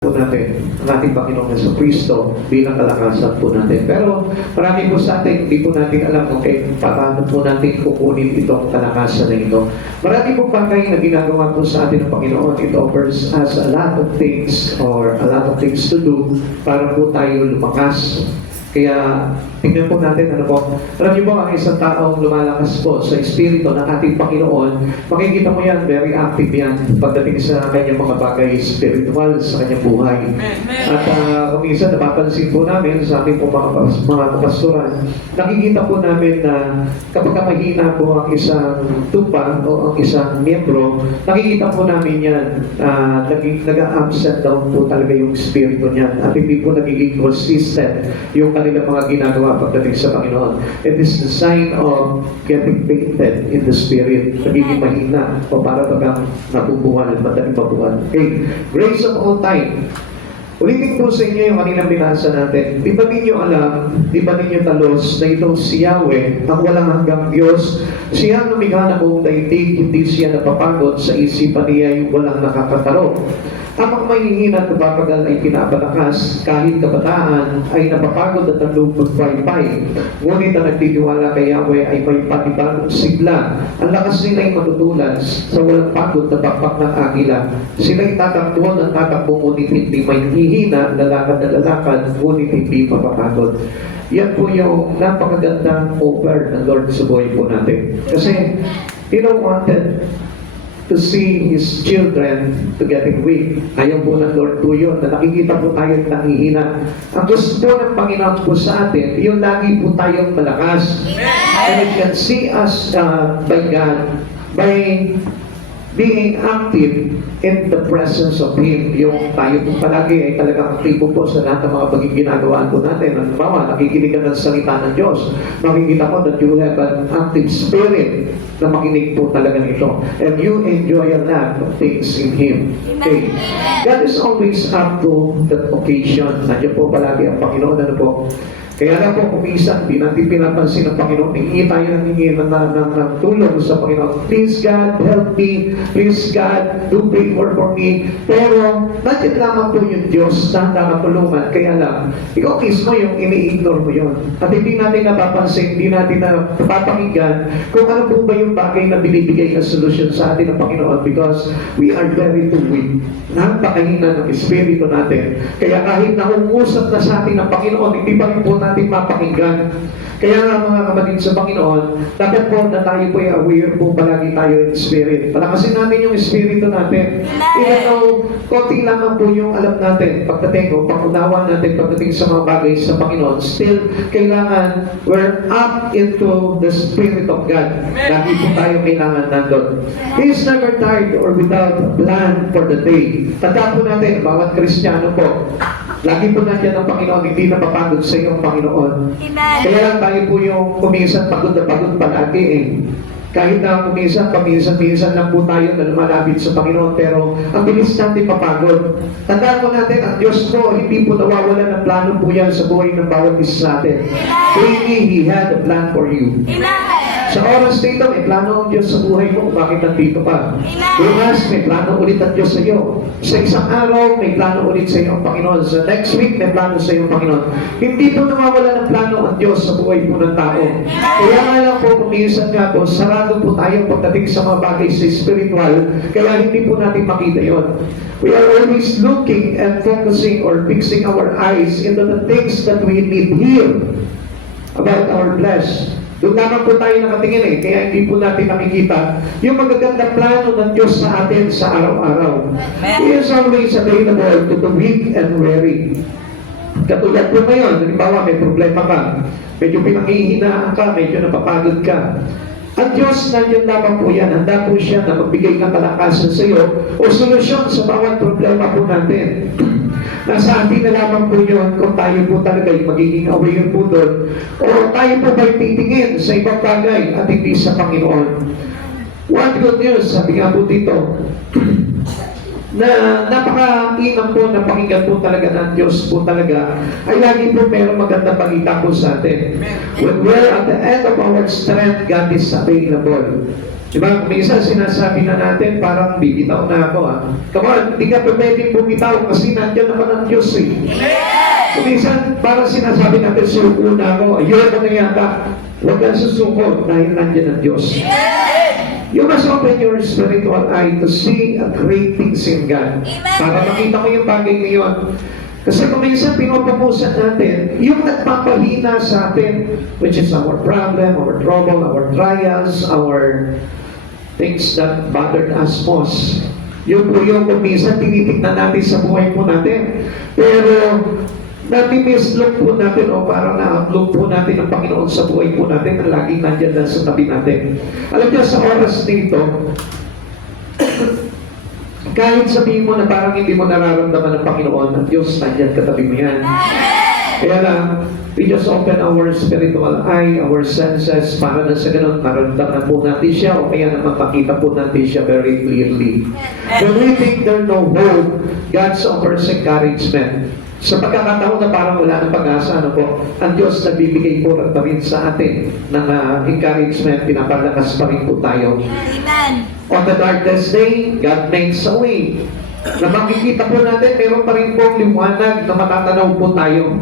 po natin ang ating Panginoong Jesucristo bilang kalakasan po natin. Pero marami po sa atin, hindi po natin alam kung paano po natin kukunin itong kalakasan na ito. Marami po bagay na ginagawa po sa atin ng Panginoon. It offers us a lot of things or a lot of things to do para po tayo lumakas. Kaya tingnan po natin ano po. Alam niyo po, ang isang taong lumalakas po sa Espiritu ng ating Panginoon, makikita mo yan, very active yan pagdating sa kanyang mga bagay spiritual sa kanyang buhay. At minsan napapansin po namin sa ating po mga pastoran, nakikita po namin na kapag mahina po ang isang tupa o ang isang miyembro, nakikita po namin yan, nag-absent down po talaga yung Espiritu niyan at hindi po nagiging consistent yung kanilang mga ginagawa pagdating sa Panginoon. It is the sign of getting fainted in the Spirit. Nagiging mahina o para bagang nabubuhan at madaling mabuhan. Okay. Grace of all time. Ulitin po sa inyo yung kaninang binasa natin. Di ba ninyo alam, di ba ninyo talos na itong si Yahweh, ang walang hanggang Diyos, siya ang lumikha ng buong daigdig, hindi siya napapagod sa isipan niya yung walang nakakataro. Ang mahihina at napapagal ay pinapalakas, kahit kabataan ay napapagod at ang lubog paypay. Ngunit ang nagtitiwala kay Yahweh ay may panibagong sigla. Ang lakas nila ay matutulas sa walang pagod na bakbak ng agila. Sila ay tatakbuhan at tatakbo, ngunit hindi may hihina, lalakad na lalakad, ngunit hindi mapapagod. Yan po yung napakagandang offer ng Lord sa buhay po natin. Kasi, He don't wanted to see His children to getting weak. Ayaw po ng Lord po yun, na nakikita po tayo nangihina. Ang gusto po ng Panginoon po sa atin, yung lagi po tayong malakas. And you can see us by God, by being active in the presence of Him. Yung tayo po palagi ay talagang aktibo po sa lahat ng mga pagiging ginagawaan po natin. Halimbawa, nakikinig ka ng salita ng Diyos. Makikita ko that you have an active spirit na makinig po talaga nito. And you enjoy a lot of things in Him. Okay. God is always up to that occasion. Nandiyan po palagi ang Panginoon. Ano po? Kaya na po, kumisan, di natin pinapansin ng Panginoon, hingi tayo ng tulong sa Panginoon. Please God, help me. Please God, do pray for me. Pero, nandiyan lamang po yung Diyos na handa matulungan. Kaya lang, ikaw mismo yung ini-ignore mo yun. At hindi natin napapansin, hindi natin napapakinggan kung ano po ba yung bagay na binibigay na solusyon sa atin ng Panginoon because we are very too weak. Napakahina ng Espiritu natin. Kaya kahit nangungusap na sa atin ng Panginoon, hindi pa rin po natin mapakinggan. Kaya nga mga kapatid sa Panginoon, dapat po na tayo po ay aware po palagi tayo in spirit. Palakasin natin yung espiritu natin. Even though konti lamang po yung alam natin pagdating o pangunawa natin pagdating sa mga bagay sa Panginoon, still kailangan we're up into the Spirit of God. Lagi po tayo kailangan nandun. He is never tired or without a plan for the day. Tanda po natin, bawat Kristiyano po, lagi po nandiyan ang Panginoon, hindi napapagod sa iyong Panginoon. Amen. Kaya lang tayo po yung kuminsan pagod na pagod palagi eh. Kahit na kuminsan, paminsan-minsan lang po tayo na lumalapit sa Panginoon, pero ang bilis natin papagod. Tandaan po natin, ang Diyos po, hindi po nawawala ng plano po yan sa buhay ng bawat isa natin. He had a plan for you. Amen. Sa oras dito, may plano ang Diyos sa buhay mo kung bakit nandito pa. Bukas, may plano ulit ang Diyos sa iyo. Sa isang araw, may plano ulit sa iyo ang Panginoon. Sa next week, may plano sa iyo ang Panginoon. Hindi po nawawala ng plano ang Diyos sa buhay po ng tao. Kaya nga lang po, kuminsan nga po, sarado po tayo pagdating sa mga bagay sa spiritual, kaya hindi po natin makita yon. We are always looking and focusing or fixing our eyes into the things that we need here about our flesh. Doon naman po tayo nakatingin eh, kaya hindi po natin nakikita yung magagandang plano ng Diyos sa atin sa araw-araw. He is always available to the weak and weary. Katulad po ngayon, halimbawa may problema ka, medyo pinanghihinaan ka, medyo napapagod ka. Ang Diyos, nandiyan lamang po yan. Handa po siya na magbigay ng kalakasan sa iyo o solusyon sa bawat problema po natin. Nasa atin na lamang po yun kung tayo po talaga yung magiging aware po doon o tayo po ba'y titingin sa ibang bagay at hindi sa Panginoon. One good news, sabi nga po dito, na napaka-inam po na pakinggan po talaga ng Diyos po talaga ay lagi po mayroong magandang balita po sa atin. When we're at the end of our strength, God is available. Diba? Minsan sinasabi na natin, parang bibitaw na ako Come on, hindi ka pa pwedeng bumitaw kasi nandiyan naman ang Diyos eh. Minsan, parang sinasabi natin, suko na ako, ayun na yata. Huwag kang susuko dahil nandiyan ang Diyos. You must open your spiritual eye to see a great things in God. Para makita mo yung bagay ngayon. Kasi kung minsan pinopromosan natin, yung nagpapahina sa atin, which is our problem, our trouble, our trials, our things that bothered us most. Yun po yung kung minsan tinitignan natin sa buhay po natin. Pero nami-mislook po natin o parang na-upload po natin ang Panginoon sa buhay po natin na laging nandyan lang sa tabi natin. Alam niyo, sa oras nito, kahit sabihin mo na parang hindi mo nararamdaman ng Panginoon, ang Diyos nandyan katabi mo yan. Kaya lang, we just open our spiritual eye, our senses, para na sa ganun, maramdaman po natin siya, o kaya naman makita po natin siya very clearly. When we think there's no hope, God offers encouragement. Sa pagkakataon na parang wala ng pag-asa, ang Diyos nagbibigay po ng rin sa atin ng encouragement, pinapalakas pa rin po tayo. Amen. On the darkest day, God makes a way. Na makikita po natin, meron pa rin pong liwanag na matatanaw po tayo.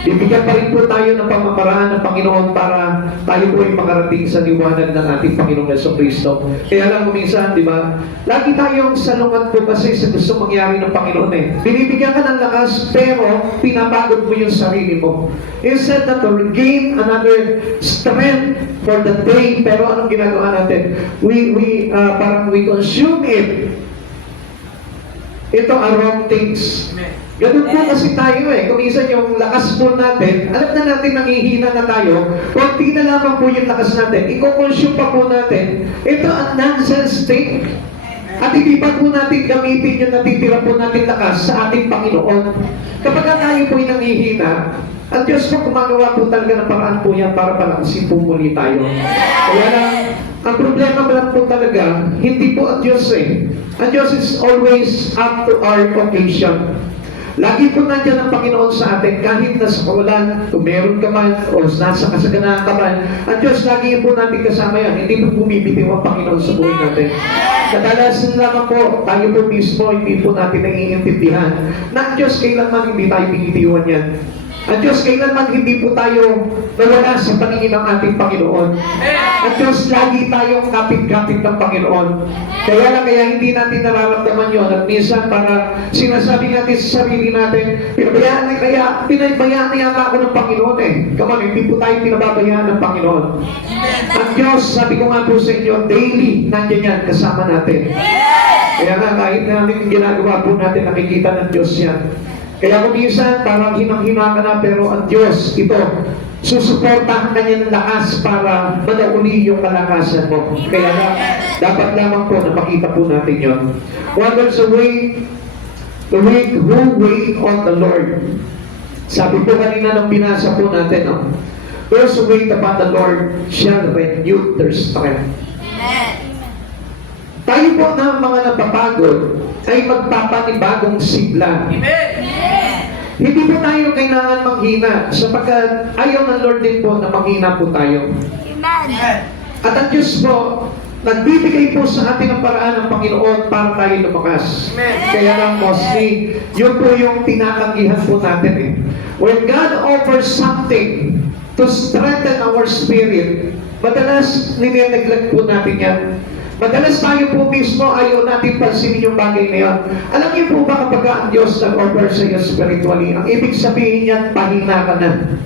Bibigyan pa rin po tayo ng pamamaraan ng Panginoon para tayo po ay makarating sa liwanag ng ating Panginoong Jesucristo. Kaya lang kuminsan, di ba? Lagi tayong salungan po kasi sa gusto mangyari ng Panginoon eh. Binibigyan ka ng lakas, pero pinapagod mo yung sarili mo. Instead na to regain another strength for the day, pero anong ginagawa natin? Parang we consume it. Ito are wrong things. Ganun po kasi tayo eh. Kung minsan yung lakas po natin, alam na natin nangihina na tayo, konti na lamang po yung lakas natin, i-consume pa po natin. Ito ang nonsense thing. At hindi pa po natin gamitin yung natitira po natin lakas sa ating Panginoon. Kapag tayo po yung nangihina, ang Diyos po gumagawa po talaga ng paraan po yan para palakasin po muli tayo. Kaya lang, ang problema lang po talaga, hindi po ang Diyos eh. Ang Diyos is always up to our occasion. Lagi po nandiyan ang Panginoon sa atin, kahit nasa kawalan, kung meron ka man, o nasa kasaganaan ka man, ang Diyos lagi po natin kasama yan. Hindi po bumibitiw ang Panginoon sa buhay natin. Kadalasan lamang po, tayo po mismo, hindi po natin naiintindihan na ang Diyos kailanman hindi tayo binitiwan yan. Ang Diyos kailanman hindi po tayo nawala sa paningin ng ating Panginoon. Ang Diyos lagi tayong kapit-kapit ng Panginoon. Kaya hindi natin nararamdaman yun. At minsan para sinasabi natin sa sarili natin, pinabayaan na yata ako ng Panginoon eh. Come on, hindi po tayo pinababayaan ng Panginoon. Ang Diyos, sabi ko nga po sa inyo, daily nandiyan yan kasama natin. Kaya kahit namin ginagawa po natin, nakikita ng Diyos yan. Kaya kung minsan, parang hinang-hina ka na, pero ang Diyos, ito, susuportahan ka niya ng lakas para manauli yung kalakasan mo. Kaya dapat lamang po na makita po natin yun. Wonders away, the weak who wait on the Lord. Sabi po kanina nang binasa po natin, those who wait upon the Lord shall renew their strength. Tayo po na mga napapagod ay magpapanibagong sigla. Hindi po tayo kailangan manghina sapagkat ayaw ng Lord din po na manghina po tayo. At ang Diyos po, nagbibigay po sa atin ang paraan ng Panginoon para tayo lumakas. Kaya lang mostly, yun po yung tinatanggihan po natin eh. When God offers something to strengthen our spirit, madalas nineneglect po natin yan. Madalas tayo po mismo ayaw natin pansinin yung bagay na yun. Alam niyo po ba kapag ang Diyos nag-offer sa iyo spiritually, ang ibig sabihin niyan, pahina ka na.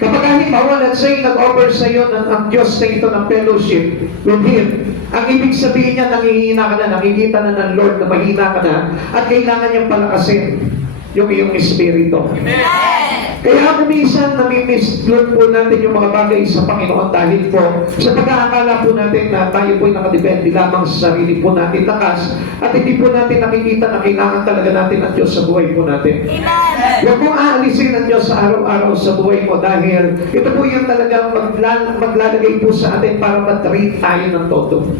Kapag halimbawa, let's say, nag-offer sa iyo ang Diyos na ito ng fellowship with Him, ang ibig sabihin niya, nangihina ka na, nakikita na ng Lord na mahina ka na, at kailangan niyang palakasin yung iyong espiritu. Kaya minsan nami-mislook po natin yung mga bagay sa Panginoon dahil po sa pag-aakala po natin na tayo po ay nakadepende lamang sa sarili po natin lakas at hindi po natin nakikita na kailangan talaga natin ang Diyos sa buhay po natin. Huwag mong aalisin ang Diyos sa araw-araw sa buhay mo dahil ito po yung talagang maglalagay po sa atin para matrain tayo ng todo.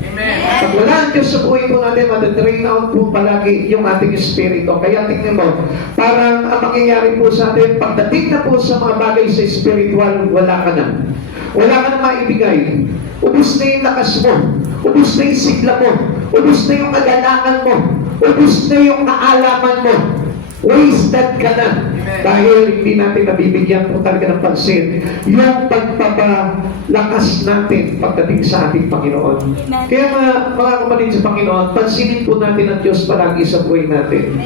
Pag wala ang Diyos sa buhay po natin, matatrain out po palagi yung ating espiritu. Kaya tingnan mo, parang ang mangyayari po sa atin, pagdating na po sa mga bagay sa spiritual, wala ka na. Wala ka na maibigay. Ubus na yung lakas mo. ubos na yung sigla mo, ubos na yung kagalakan mo, ubos na yung kaalaman mo. Wasted ka na dahil hindi natin nabibigyan po talaga ng pansin yung pagpapalakas natin pagdating sa ating Panginoon. Kaya mga kapatid sa Panginoon, pansinin po natin ang Diyos palagi sa buhay natin.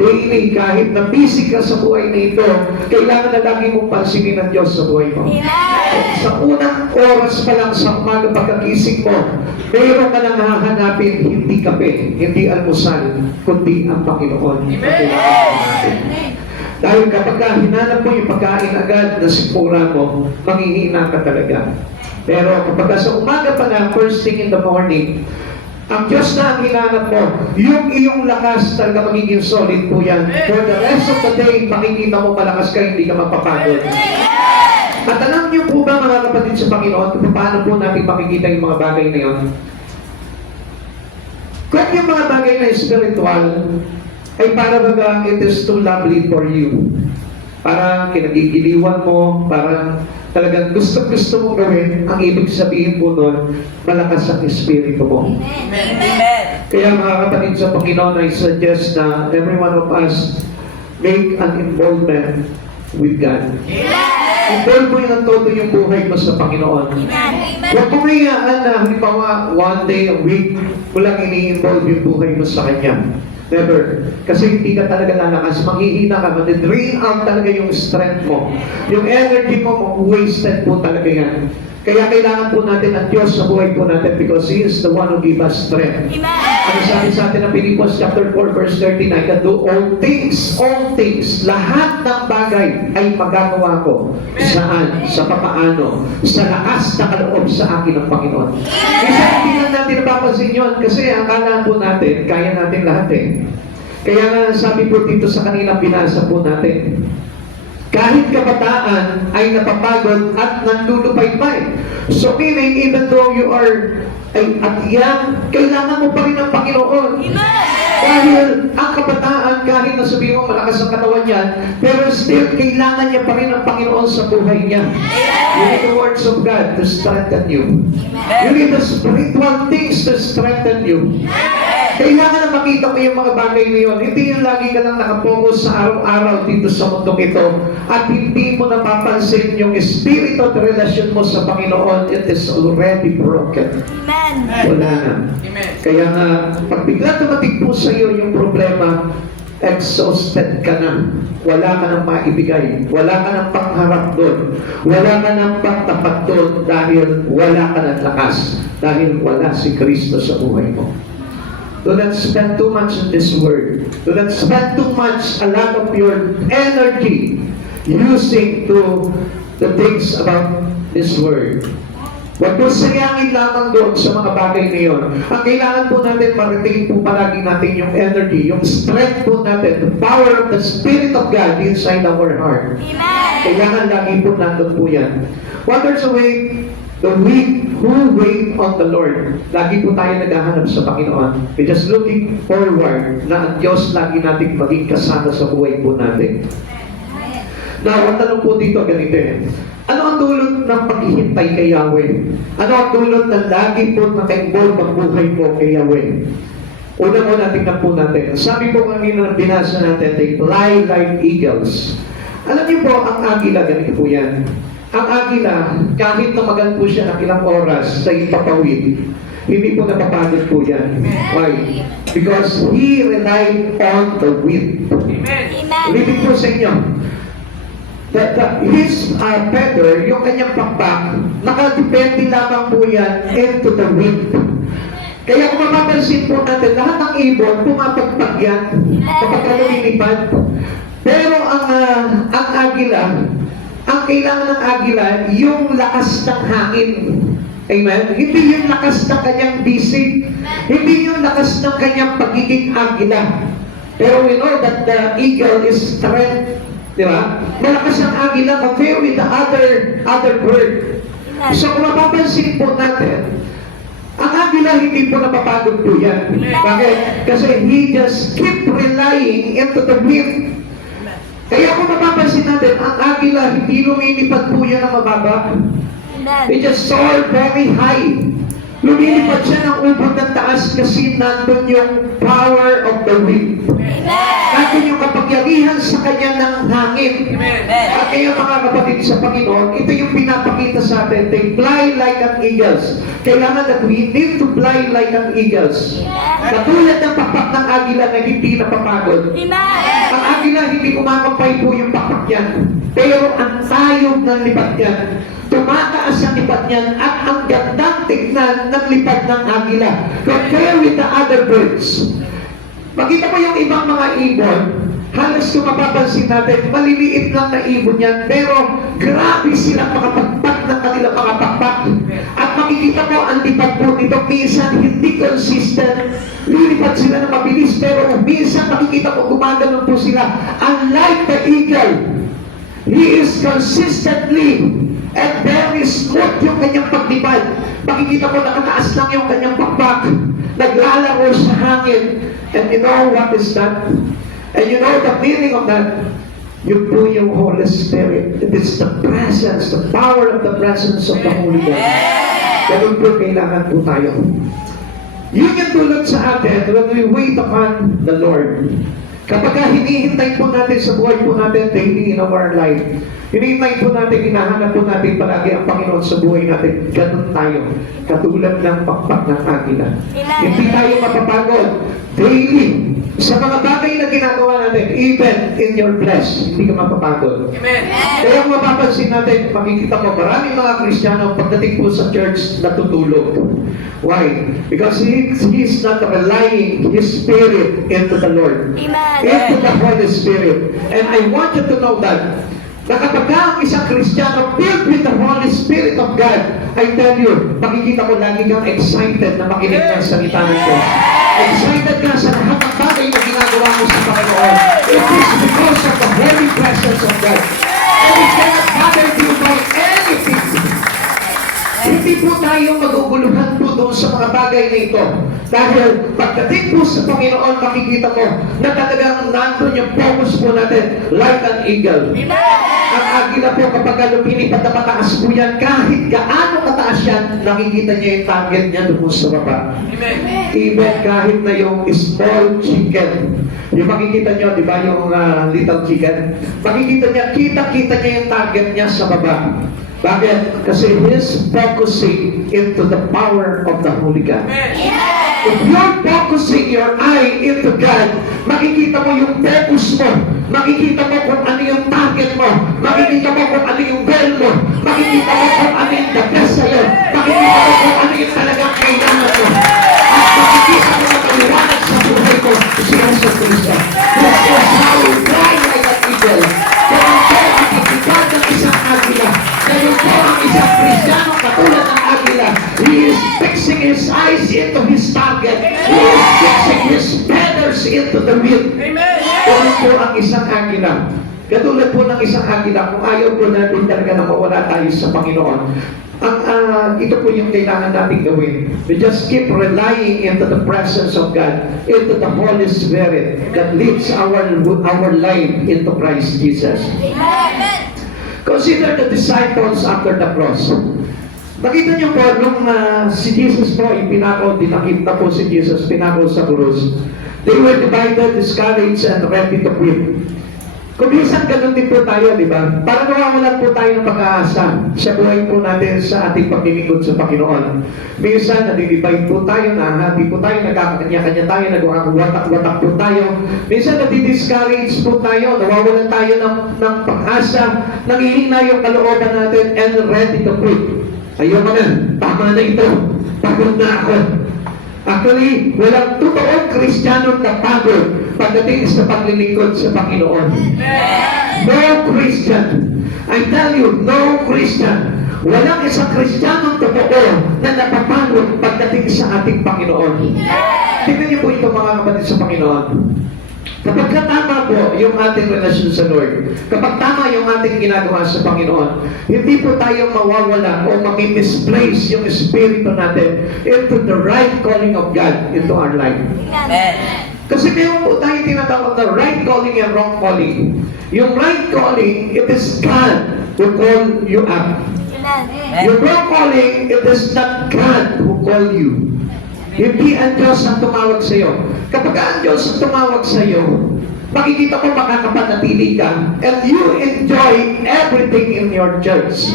Daily, kahit na busy ka sa buhay na ito, kailangan na lagi mong pansinin ang Diyos sa buhay mo. Sa unang oras pa lang sa umaga pagkagising mo, mayroon ka nang hahanapin, hindi kape, hindi almusal, kundi ang Panginoon. Dahil kapag hinanap mo yung pagkain agad na sikmura mo, manghihina ka talaga. Pero kapag sa umaga pa lang, first thing in the morning, ang Diyos na ang hinanap mo, yung iyong lakas talaga magiging solid po yan. For the rest of the day, makikita mo malakas ka, hindi ka mapapagod. At alam niyo po ba mga kapatid sa Panginoon, kung paano po natin makikita yung mga bagay na yun? Kung yung mga bagay na spiritual, ay para baga it is too lovely for you. Parang kinagigiliwan mo, parang talagang gusto mong gawin, ang ibig sabihin po nun, malakas ang espiritu mo. Amen. Kaya mga kapatid sa Panginoon, I suggest na every one of us make an involvement with God. Involve mo yung todo yung buhay mo sa Panginoon. Huwag pumayaan na halimbawa one day a week, walang ini-involve yung buhay mo sa Kanya. Never. Kasi hindi ka talaga lalakas. Manghihina ka. Drain out talaga yung strength mo. Yung energy mo, wasted po talaga yan. Kaya kailangan po natin ang Diyos sa buhay po natin because He is the one who give us strength. Ano sabi sa atin ng Philippians chapter 4 verse 39, can do all things, lahat ng bagay ay magagawa ko. Saan? Sa papaano? Sa lakas na kaloob sa akin ng Panginoon. Kasi hindi lang natin napapansin yun kasi akala po natin, kaya natin lahat eh. Kaya nga sabi po dito sa kanina binasa po natin, kahit kabataan ay napapagod at nanlulupay-pay. So meaning, even though you are at young, kailangan mo pa rin ang Panginoon. Dahil ang kabataan, kahit na sabihin mo malakas ang katawan niya, pero still, kailangan niya pa rin ang Panginoon sa buhay niya. You need the words of God to strengthen you. You need the spiritual things to strengthen you. Kailangan na makita mo yung mga bagay na yun. Hindi yung lagi ka lang nakapokus sa araw-araw dito sa mundong ito at hindi mo napapansin yung spirit of relasyon mo sa Panginoon. It is already broken. Amen. Wala na. Amen. Kaya nga, pag bigla tumating po sa iyo yung problema, exhausted ka na. Wala ka nang maibigay. Wala ka nang pangharap doon. Wala ka nang pangtapat doon dahil wala ka ng lakas. Dahil wala si Kristo sa buhay mo. Do not spend too much on this word. Do not spend too much, a lot of your energy using to the things about this word. Huwag mo sayangin lamang doon sa mga bagay na yun. Ang kailangan po natin, maritingin po palagi natin yung energy, yung strength po natin, the power of the Spirit of God inside our heart. Kailangan lagi po nandun po yan. Wonders away, the weak who wait on the Lord. Lagi po tayo naghahanap sa Panginoon. We're just looking forward na ang Diyos lagi natin maging kasama sa buhay po natin. Now, ang tanong po dito ganito eh. Ano ang dulot ng paghihintay kay Yahweh? Ano ang dulot ng lagi po naka-involve ang buhay mo kay Yahweh? Una-una, tingnan po natin. Sabi po kanina na binasa natin, they fly like eagles. Alam niyo po, ang agila, ganito po yan. Ang agila, kahit tumagal po siya ng ilang oras sa ipapawid, hindi po napapagod po yan. Why? Because he relied on the wind. Ulitin po sa inyo. His feather, yung kanyang pakpak, nakadepende lamang po yan into the wind. Kaya kung mapapansin po natin, lahat ng ibon, pumapagpag yan kapag lumilipad. Pero ang agila, ang kailangan ng agila, yung lakas ng hangin. Amen? Hindi yung lakas ng kanyang bisig. Hindi yung lakas ng kanyang pagiging agila. Pero we know that the eagle is strength. Di ba? Malakas ang agila compare with the other bird. So kung mapapansin po natin, ang agila hindi po napapagod po yan. Bakit? Kasi he just keep relying into the wind. Kaya kung mapapansin natin, ang agila, hindi lumilipad po yan ng mababa. It just soar very high. Lumilipad siya ng ubod ng taas kasi nandun yung power of the wind. Nandun yung kapangyarihan sa kanya ng hangin. At kaya mga kapatid sa Panginoon, ito yung pinapakita sa atin. They fly like an eagles. Kailangan that we need to fly like an eagles. Katulad ng pakpak ng agila na hindi napapagod. Ang agila, hindi kumakampay po yung pakpak yan. Pero ang tayog ng lipat yan. Tumataas ang lipat niyan at ang gandang tignan ng lipat ng agila. Compare with the other birds. Makita mo yung ibang mga ibon, halos kung mapapansin natin, maliliit lang na ibon yan, pero grabe silang makapagpak ng kanilang mga pakpak. At makikita mo ang lipat po nito, minsan hindi consistent, lilipad sila na mabilis, pero minsan makikita mo gumaganon po sila. Unlike the eagle, he is consistently and very smooth yung kanyang paglipad. Makikita mo nakataas lang yung kanyang pakpak, naglalaro sa hangin. And you know what is that? And you know the meaning of that? Yun po yung Holy Spirit. It is the presence, the power of the presence of the Holy Ghost. Ganun po kailangan po tayo. Yun yung tulad sa atin when we wait upon the Lord. Kapag hinihintay po natin sa buhay po natin daily in our life, hinihintay po natin, hinahanap po natin palagi ang Panginoon sa buhay natin. Ganun tayo. Katulad ng pakpak ng agila. Hindi tayo mapapagod. Daily. Sa mga bagay na ginagawa natin, even in your flesh, hindi ka mapapagod. Amen. Kaya kung mapapansin natin, makikita mo, maraming mga Kristiyano pagdating po sa church, natutulog. Why? Because he's not relying his spirit into the Lord. Into the Holy Spirit. And I want you to know that kapag ang isang Kristiyano filled with the Holy Spirit of God, I tell you, makikita mo lagi kang excited na makinig ng salita ng Diyos. Excited ka sa lahat ng bagay na ginagawa mo sa Panginoon. It is because of the holy presence of God. And we cannot bother you by anything. Hindi po tayo maguguluhan po doon sa mga bagay na ito. Dahil pagdating po sa Panginoon, makikita mo na talagang nandun yung focus po natin like an eagle. Ang agila po kapag lumilipad na mataas po yan, kahit gaano kataas yan, nakikita niya yung target niya doon sa baba. Even kahit na yung small chicken, yung makikita niyo, di ba, yung little chicken, makikita niya, kita-kita niya yung target niya sa baba. Bakit? Kasi he's focusing into the power of the Holy God. If you're focusing your eye into God, makikita mo yung focus mo, makikita mo kung ano yung target mo, makikita mo kung ano yung goal mo, makikita mo kung ano yung the best sa'yo, makikita mo kung ano yung talagang kailangan mo. At makikita mo na maliwanag sa buhay ko si Jesus Cristo. This is how we fly like an eagle. Kaya po ang pagkikad ng isang agila. Kaya po ang isang Kristiyano katulad ng agila. He is fixing his eyes into his target. He is fixing his feathers into the wind. Kaya po ang isang agila. Katulad po ng isang agila, kung ayaw po natin talaga na mawala tayo sa Panginoon, ito po yung kailangan natin gawin. We just keep relying into the presence of God, into the Holy Spirit that leads our life into Christ Jesus. Consider the disciples after the cross. Nakita niyo po, nung si Jesus po, pinako, dinakip na po si Jesus, pinako sa krus. They were divided, discouraged, and ready to quit. Kung minsan ganun din po tayo, di ba? Para nawawalan po tayo ng pag-aasa sa buhay po natin sa ating paglilingkod sa Panginoon. Minsan, nadidivide po tayo, nahati po tayo, nagkakanya-kanya tayo, nagwatak-watak po tayo. Minsan, nadidiscourage po tayo, nawawalan tayo ng pag-asa, nangihina yung kalooban natin, and ready to quit. Ayoko na, tama na ito, pagod na ako. Actually, walang totoong Kristiyano na pagod pagdating sa paglilingkod sa Panginoon. No Christian. I tell you, no Christian. Walang isang Kristiyano totoo na napapagod pagdating sa ating Panginoon. Tingnan niyo po ito mga kapatid sa Panginoon. Kapag tama po yung ating relasyon sa Lord, kapag tama yung ating ginagawa sa Panginoon, hindi po tayo mawawala o mami-misplace yung espiritu natin into the right calling of God into our life. Kasi meron po tayo tinatawag na right calling and wrong calling. Yung right calling, it is God who call you up. Your wrong calling, it is not God who called you. Hindi ang Diyos ang tumawag sa iyo. Kapag ang Diyos ang tumawag sa iyo, makikita mo makakapanatili ka and you enjoy everything in your church.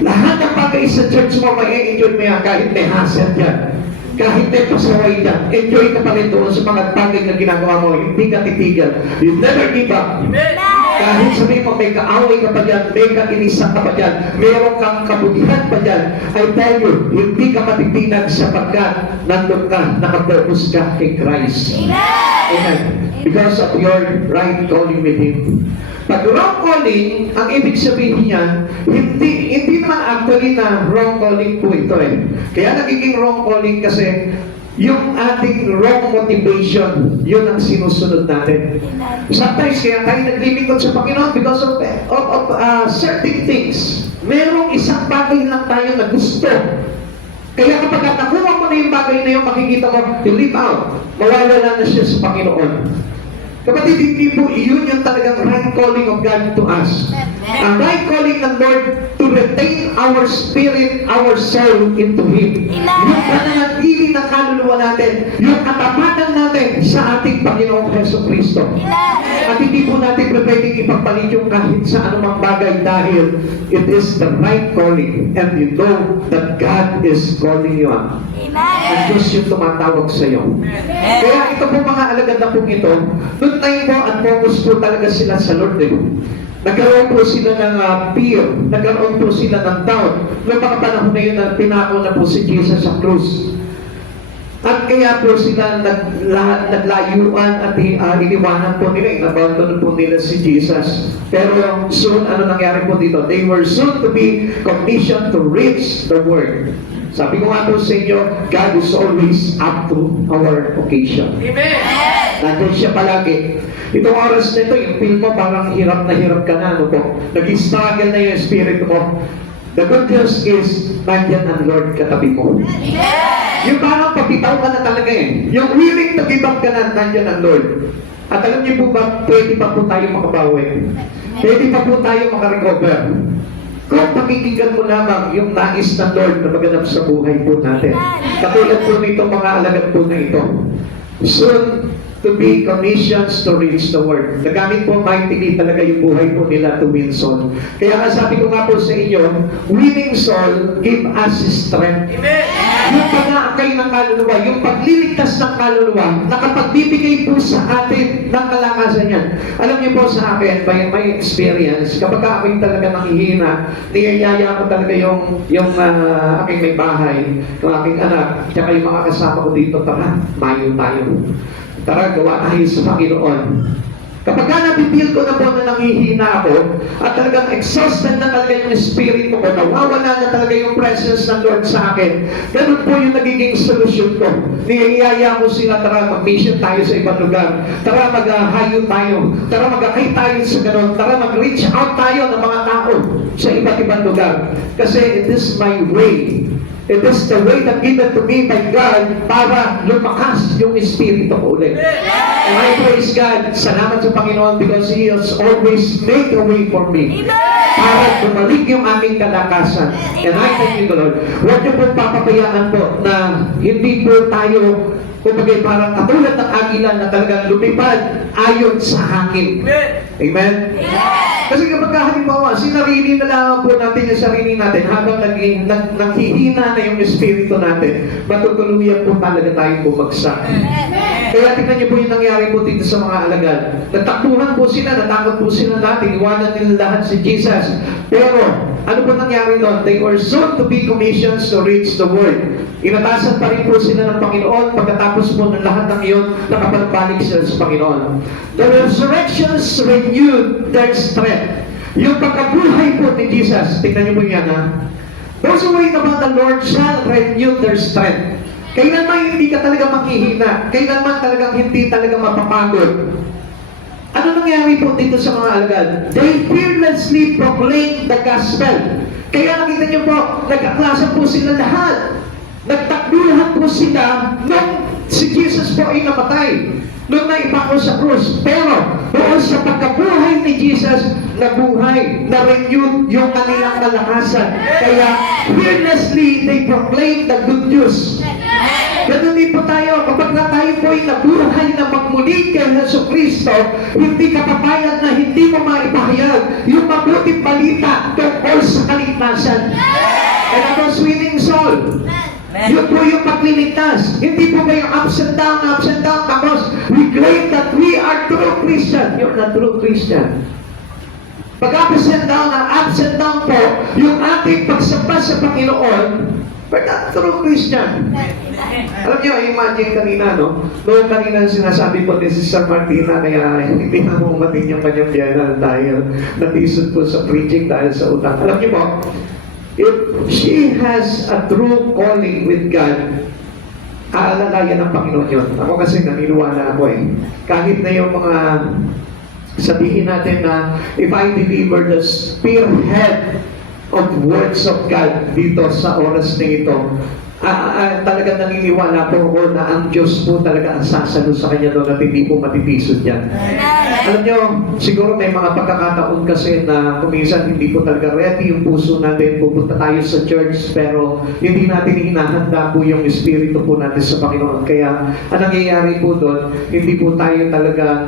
Lahat ng bagay sa church mo, may enjoy mo yan kahit may hassle yan. Kahit may pasaway yan, enjoy ka pa rin doon sa mga bagay na ginagawa mo. Hindi ka titigil. You never give up. Kahit sabihin mo, may kaaway ka pa dyan, may kainisa ka pa dyan, mayroong kang kabutihan pa dyan, I tell you, hindi ka matitinag sapagkat nandun ka, nakapurpose ka kay Christ. Amen. Because of your right calling with Him. Pag wrong calling, ang ibig sabihin niya, hindi naman actually na wrong calling po ito eh. Kaya nagiging wrong calling kasi yung ating wrong motivation, yun ang sinusunod natin. Sometimes kaya tayo naglilingkod sa Panginoon because of certain things. Merong isang bagay lang tayo na gusto. Kaya kapag nakuha mo na yung bagay na yun, makikita mo, you live out. Mawawala na siya sa Panginoon. Kapatid, hindi po iyon yung talagang right calling of God to us. Ang right calling ng Lord to retain our spirit, our soul into Him. Yung pananatili ng kaluluwa natin, yung katapatan natin sa ating Panginoong Heso Kristo. At hindi po natin pwedeng ipagpalit yung kahit sa anumang bagay dahil it is the right calling and you know that God is calling you on. Ang Diyos yung tumatawag sa iyo. Kaya ito po mga alagad na po ito, noon tayo po at focus po talaga sila sa Lord. Nagkaroon po sila ng fear, nagkaroon po sila ng doubt. May mga panahon na yun na pinako na po si Jesus sa krus. At kaya po sila naglayuan at iniwanan po nila, inabandon po nila si Jesus. Pero soon, ano nangyari po dito? They were soon to be commissioned to reach the word. Sabi ko nga po sa inyo, God is always up to our occasion. Amen! Nandun siya palagi. Itong oras na ito, yung feel mo parang hirap na hirap ka na, ano po? Nag-struggle na yung spirit mo. The good news is, nandiyan ang Lord katabi mo. Yung parang papitaw ka na talaga eh. Yung willing to give up ka na, nandiyan ang Lord. At alam niyo po ba, pwede pa po tayo makabawi. Pwede pa po tayo makarecover. Kung pakikinggan mo lamang yung nais ng Lord na maganap sa buhay po natin. Katulad po nito mga alagad po na ito. Soon to be commissioned to reach the word. Nagamit po mightily talaga yung buhay po nila to win soul. Kaya nga sabi ko nga po sa inyo, winning soul give us strength. Amen! Yung pag-aakay ng kaluluwa, yung pagliligtas ng kaluluwa, nakapagbibigay po sa atin ng kalakasan yan. Alam niyo po sa akin, by my experience, kapag ako'y talaga nanghihina, niyayaya ko talaga yung aking may bahay, yung aking anak, tsaka yung mga kasama ko dito, tara, mayo tayo. Tara, gawa tayo sa Panginoon. Kapag napipil ko na po na nanghihina ako at talagang exhausted na talaga yung spirit ko, nawawala na talaga yung presence ng Lord sa akin, ganun po yung nagiging solusyon ko. Niyayaya ko sila, tara mag-mission tayo sa ibang lugar, tara mag-hayo tayo, tara mag-akay tayo sa ganun, tara mag-reach out tayo ng mga tao sa iba't ibang lugar. Kasi it is my way. It is the way that given to me by God para lumakas yung espiritu ko ulit. And I praise God. Salamat sa Panginoon because He has always made a way for me. Para bumalik yung aming kalakasan. And I thank you, Lord. Huwag niyo po papabayaan po na hindi po tayo kumbaga parang katulad ng agila na talagang lumipad ayon sa hangin. Amen? Kasi kapag halimbawa, sinarili na lang po natin yung sarili natin habang nanghihina na yung espiritu natin, matutuluyan po talaga tayong bumagsak. Kaya tingnan niyo po yung nangyari po dito sa mga alagad. Natakbuhan po sila, natakot po sila natin, iwanan nila lahat si Jesus. Pero, ano po nangyari doon? They were soon to be commissioned to reach the word. Inatasan pa rin po sila ng Panginoon pagkatapos po ng lahat ng iyon, nakapagbalik sila sa Panginoon. The resurrections renewed their strength. Yung pagkabuhay po ni Jesus, tingnan niyo po yan ha. Those who wait upon the Lord shall renew their strength. Kailanman hindi ka talaga maghihina. Kailanman talagang hindi talaga mapapagod. Ano nangyari po dito sa mga alagad? They fearlessly proclaim the gospel. Kaya nakita niyo po, nagkaklasa po sila lahat. Nagtakbuhan po sila nung si Jesus po ay namatay. Nung naipako sa krus. Pero doon sa pagkabuhay ni Jesus, Jesus, nabuhay, na-renew yung kanilang kalakasan. Kaya, fearlessly, they proclaim the good news. Ganun din po tayo, kapag na tayo po ay nabuhay na magmuli kay Jesucristo, hindi ka papayag na hindi mo maipahayag yung mabuting balita tungkol sa kaligtasan. And I was winning soul. Yun po yung pagliligtas. Hindi po kayo ups and down, tapos we claim that we are true Christian. You're not true Christian. Pag ups and down po, yung ating pagsamba sa Panginoon, we're not true Christian. Alam niyo, imagine kanina, no? Noong kanina sinasabi po ni Sister Martina, kaya hindi na umating yung kanyang biyana dahil natisod po sa preaching dahil sa utang. Alam niyo po, if she has a true calling with God, aalalayan ng Panginoon yun. Ako kasi naniniwala ako eh. Kahit na yung mga sabihin natin na if I deliver the spearhead of words of God dito sa oras na ito, talaga naniniwala po ako na ang Diyos po talaga ang sasalo sa kanya doon at hindi po matitisod yan. Alam nyo, siguro may mga pagkakataon kasi na kuminsan hindi po talaga ready yung puso natin, pupunta tayo sa church pero hindi natin hinahanda po yung espiritu po natin sa Panginoon. Kaya ang nangyayari po doon, hindi po tayo talaga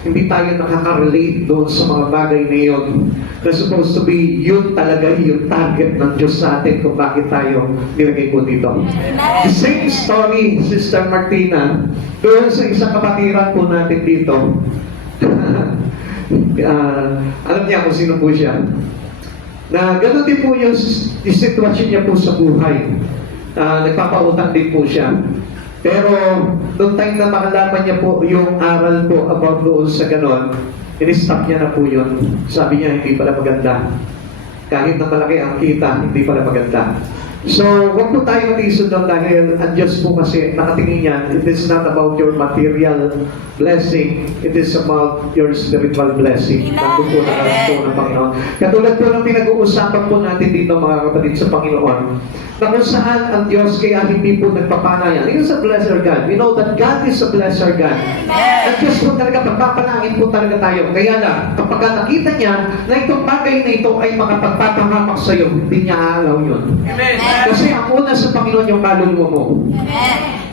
hindi tayo nakaka-relate doon sa mga bagay na yun. That's supposed to be yun talaga yung target ng Diyos sa atin kung bakit tayo nilagay po dito. The same story, Sister Martina, doon sa isang kapatiran po natin dito. Alam niya kung sino po siya. Na gano'n din po yung sitwasyon niya po sa buhay. Nagpapautang din po siya. Pero, noong time na makalaman niya po yung aral po about doon sa gano'n, in-stop niya na po yun. Sabi niya, hindi pala maganda. Kahit na malaki ang kita, hindi pala maganda. So, huwag po tayo matisod lang dahil ang Diyos po kasi nakatingin yan. It is not about your material blessing. It is about your spiritual blessing. Nandun po po ng Panginoon. Katulad po ng pinag-uusapan po natin dito mga kapatid sa Panginoon, na kung saan ang Diyos kaya hindi po nagpapanayan. He is a blesser God. We know that God is a blesser God. Ang Diyos po talaga, pagpapanangin po talaga tayo. Kaya na, kapag nakita niya na itong bagay na ito ay makapagpapangamak sa iyo, hindi niya aalaw yun. Kasi ang una sa Panginoon yung kaluluwa mo.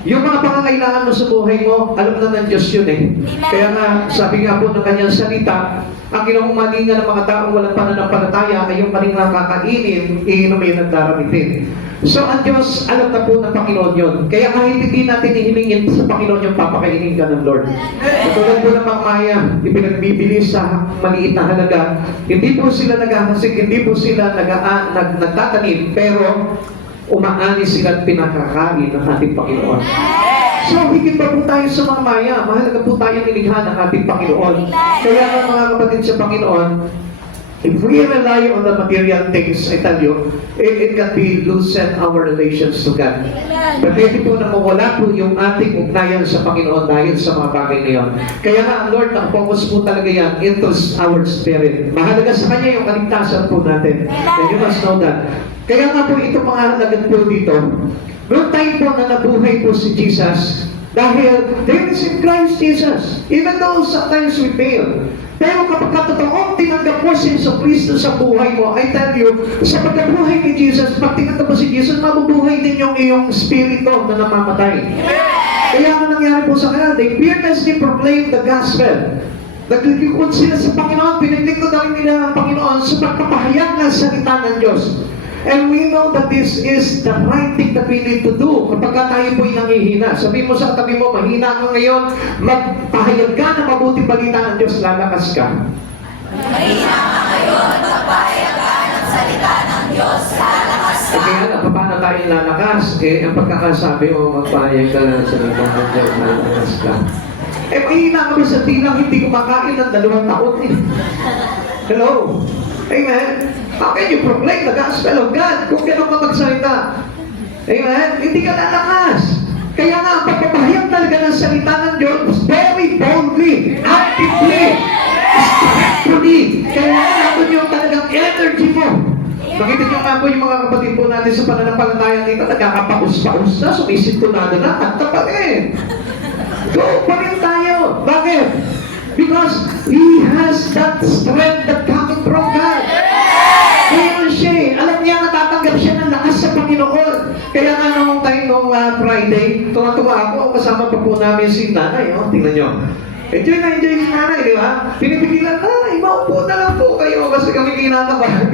Yung mga pangangailangan mo sa buhay mo, alam na ng Diyos yun eh. Kaya nga, sabi nga po ng kanyang salita, ang kinahumalingan ng mga taong walang pananampalataya ay yung kanilang kakainin, iinumin at daramitin. So, ang Diyos, alam na po ng Panginoon yun. Kaya kahit hindi natin ihilingin sa Panginoon yung papakainin ka ng Lord. Katulad po ng mga Maya, ipinagbibili sa maliit na halaga, hindi po sila naghahasik, hindi po sila nagtatanim, pero umaani sila at pinakakain ng ating Panginoon. So, higit pa po tayo sa mga Maya. Mahalaga po tayo nilikha ng ating Panginoon. Kaya mga kapatid sa Panginoon, if we rely on the material things, I tell you, it can be loosen our relations to God. Pwede po na mawala po yung ating ugnayan sa Panginoon dahil sa mga bagay na yun. Kaya nga, ang Lord, nakapokus po talaga yan into our spirit. Mahalaga sa Kanya yung kaligtasan po natin. And you must know that. Kaya nga po, ito pangahalagan po dito. Noong time po na nabuhay po si Jesus, dahil there is in Christ Jesus, even though sometimes we fail. Pero kapag katotoong tinanggap mo si Kristo sa buhay mo, I tell you, sa pagkabuhay ni Jesus, pag tinanggap mo si Jesus, mabubuhay din yung iyong spirito na namamatay. Kaya ano nangyari po sa kanila? They fearlessly proclaim the gospel. Naglikod sila sa Panginoon, pinaglingkod na rin nila ang Panginoon sa pagpapahayag ng salita ng Diyos. And we know that this is the right thing that we need to do. Kapag tayo po'y nangihina, sabihin mo sa katabi mo, mahina ka ngayon, magpahayag ka na mabuting balita ng Diyos, lalakas ka. Mahina ka ngayon, magpahayag ka ng salita ng Diyos, lalakas ka. Kaya na, paano tayo lalakas? Ang pagkakasabi mo, magpahayag ka ng salita ng Diyos, lalakas ka. Mahina ka ba sa tinang hindi kumakain ng 2 taon eh? Hello? Amen? How can you proclaim the gospel of God kung gano'n ka magsalita? Amen? Hindi ka lalakas. Kaya nga, ang pagpapahayag talaga ng salita ng Diyos, very boldly, actively, strengthfully. Kaya nga, nandun yung talagang energy mo. Makita nyo nga po yung mga kapatid po natin sa pananampalataya dito, nagkakapaus-paus na, sumisintunado na, at tapat eh. Go pa rin tayo. Bakit? Because he has that strength that coming from God. Kaya siya eh. Alam niya, natatanggap siya ng lakas sa Panginoon. Kaya nga nung time nung Friday, tuwa-tuwa ako, kasama pa po namin si nanay. Oh. Tingnan nyo. Enjoy na enjoy si nanay, di ba? Pinipigilan, ay, maupo na lang po kayo kasi kami kinakabahan.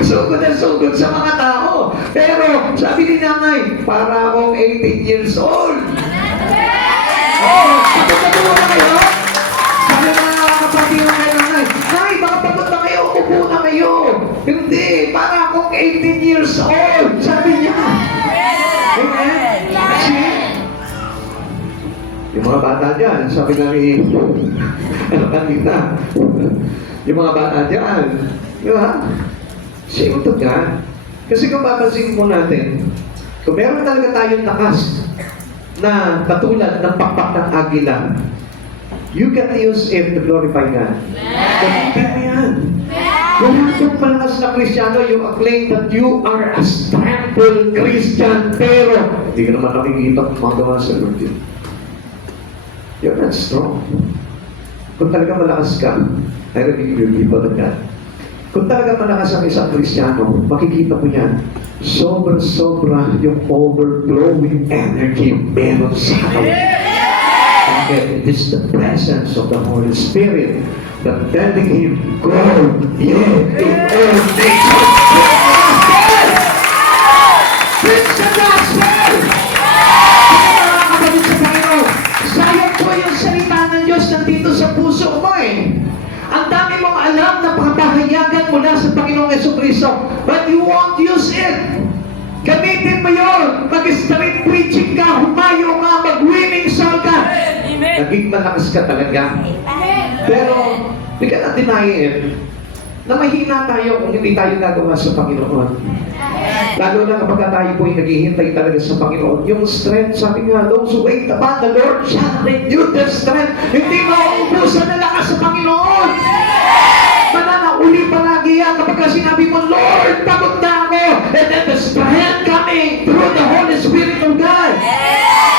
Sugod na sugod sa mga tao. Pero, sabi ni nanay, para akong 18 years old. Oh, pagod na kayo? Sabi na mga kapatid na kayo, nanay, nay, baka pagod na kayo, upo na kayo. Hindi, para akong 18 years old. Sabi niya. Amen. See? Yung mga bata dyan, sabi nga ni, ano kanina, yung mga bata dyan, di ba? Same to God. Kasi kung papansin po natin, kung meron talaga tayong lakas na katulad ng pakpak ng agila, you can use it to glorify God. Gamitin mo yan. Wala kang malakas na Kristiyano, you claim that you are a strengthful Christian, pero hindi ka naman nakikita kung magawa sa Lord yun. You're not strong. Kung talaga malakas ka, I repeat you, people of God. Kung talaga malakas ang isang Kristiyano, makikita mo yan, sobra-sobra yung overflowing energy meron sa katawan. And it is the presence of the Holy Spirit that telling him, go, yeah, in all nations. Preach the gospel! Mga kapatid sa Panginoon, sayang po yung salita ng Diyos nandito sa puso mo eh. Ang dami mong alam na papahayagan mula sa Panginoong Jesucristo, but you won't use it. Gamitin mo yun. Mag-street preaching ka, humayo ka, mag-winning soul ka. Naging malakas ka talaga. Pero, we cannot deny it na mahina tayo kung hindi tayo nagawa sa Panginoon. Lalo na kapag tayo po yung naghihintay talaga sa Panginoon. Yung strength, sabi nga, those who wait upon the Lord shall renew their strength. Hindi mauubusan na lakas sa Panginoon. Mananauli palagi yan kapag sinabi mo, Lord, pagod na ako. And then the strength coming through the Holy Spirit of God.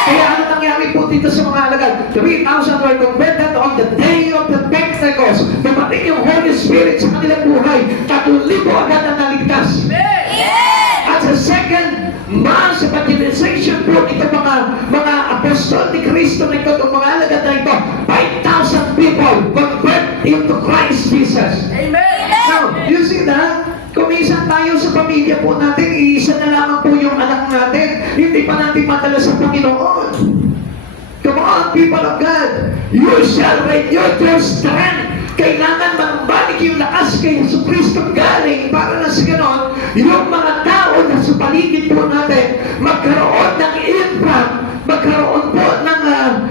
Kaya ano nangyari po dito sa mga alagad? 3,000 were converted on the day of the Pentecost. Dumating yung Holy Spirit sa kanilang buhay. 3,000 agad na naligtas. At sa second mass evangelization po, ito mga apostol ni Cristo na ito, itong mga alagad na ito, 5,000 people convert into Christ Jesus. Now, you see that? Kung minsan tayo sa pamilya po natin, iisa na lamang po yung anak natin, hindi pa natin madala sa Panginoon. Come on, people of God, you shall renew your strength. Kailangan mangbalik yung lakas kay Jesucristo galing para na sa ganon, yung mga tao na sa paligid po natin magkaroon ng impact, magkaroon po ng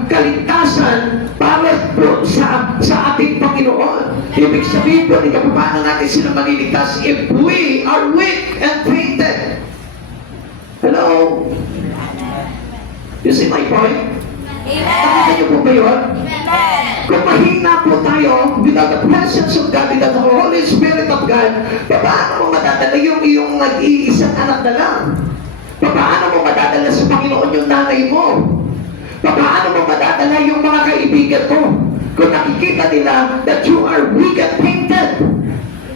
kaligtasan para po sa ating Panginoon. Ibig sabihin po, hindi ka paano natin sila maliligtas if we are weak and fainted. Hello? You see my point? Nakita niyo po ba yun? Kung mahina po tayo, without the presence of God, without the Holy Spirit of God, paano mo madadala yung iyong nag-iisang anak na lang? Paano mo madadala sa Panginoon yung nanay mo? Paano mo madadala yung mga kaibigan mo? Kung nakikita nila that you are weak and fainted,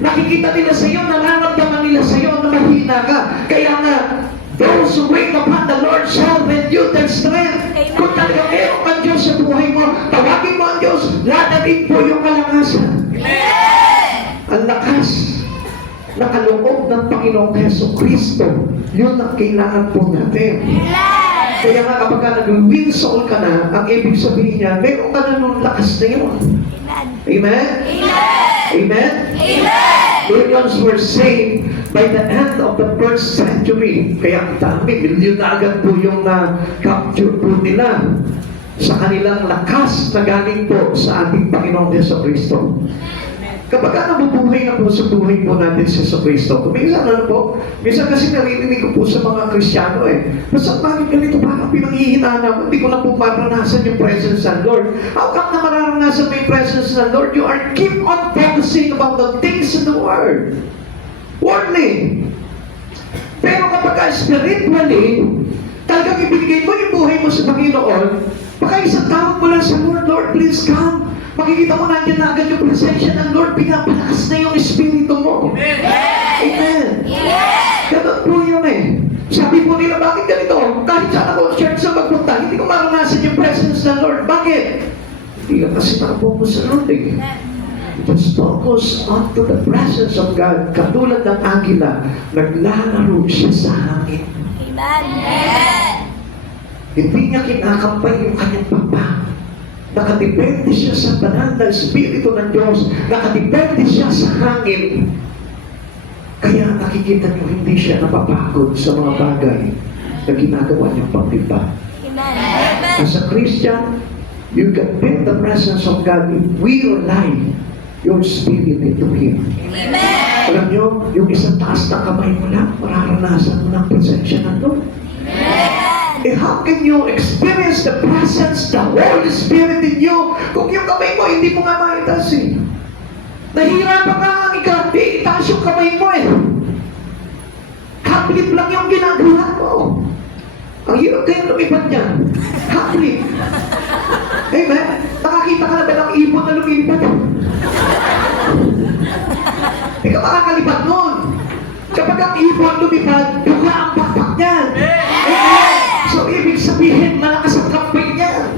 nakikita nila sa iyo, nararamdaman nila sa iyo na mahina ka. Kaya nga, those who wait upon the Lord shall renew their strength. Kung talagang meron kang Diyos sa buhay mo, tawagin mo ang Diyos, ladating po yung kalakasan. Ang lakas na kaloob ng Panginoong Jesucristo, yun ang kailangan po natin. Kaya nga kapag nag-win soul ka na, ang ibig sabihin niya, meron ka na nung lakas na yun. Amen? Amen? Millions were saved by the end of the first century. Kaya ang dami, milyon na agad po yung na-capture po nila sa kanilang lakas na galing po sa ating Panginoong Jesucristo. Kapag nabubuhay na po sa buhay po natin si Jesucristo, minsan ano po, minsan kasi narinig ko po sa mga Kristiyano basta bakit ganito, parang pinanghihinaan ako, hindi ko na po maranasan yung presence ng Lord. How come na mararanasan mo yung presence ng Lord? You are keep on focusing about the things in the world. Worldly. Pero kapag spiritually, talagang ibigay mo yung buhay mo sa Panginoon, baka isang tawag mo lang sa Lord, Lord, please come. makikita mo nandiyan na agad yung presensya ng Lord, pinapalakas na yung espiritu mo. Amen. Ganun po yun eh. Sabi po nila, bakit ganito? Kahit saan ako church na magpunta, hindi ko maranasan yung presence ng Lord. Bakit? Hindi lang kasi nakapokus sa Lord eh. Just focus onto the presence of God. Katulad ng agila, naglalaro siya sa hangin. Hindi niya kinakampay yung kanyang papa. Nakadepende siya sa banal na Espiritu ng Diyos. Nakadepende siya sa hangin. Kaya nakikita niyo hindi siya napapagod sa mga bagay na ginagawa niyang pagtipa. As a Christian, you can feel the presence of God if we rely your spirit into Him. Alam niyo, yung isang taas na kamay mo lang, mararanasan mo ng presensya ng Lord. And how can you experience the presence, the Holy Spirit in you, kung yung kamay mo, hindi mo nga maitaas eh. Nahihirapan ka ang itaas yung kamay mo eh. Haplip lang yung ginagawa mo. Ang hirap kayong lumipad niyan. Haplip. Amen? Nakakita ka na ba ng ibon na lumipad? Hindi ka makakalipad nun. Kapag ang ibon lumipad, duga ang pakpak niyan. Amen? So, ibig sabihin, malakas ang kampay niya.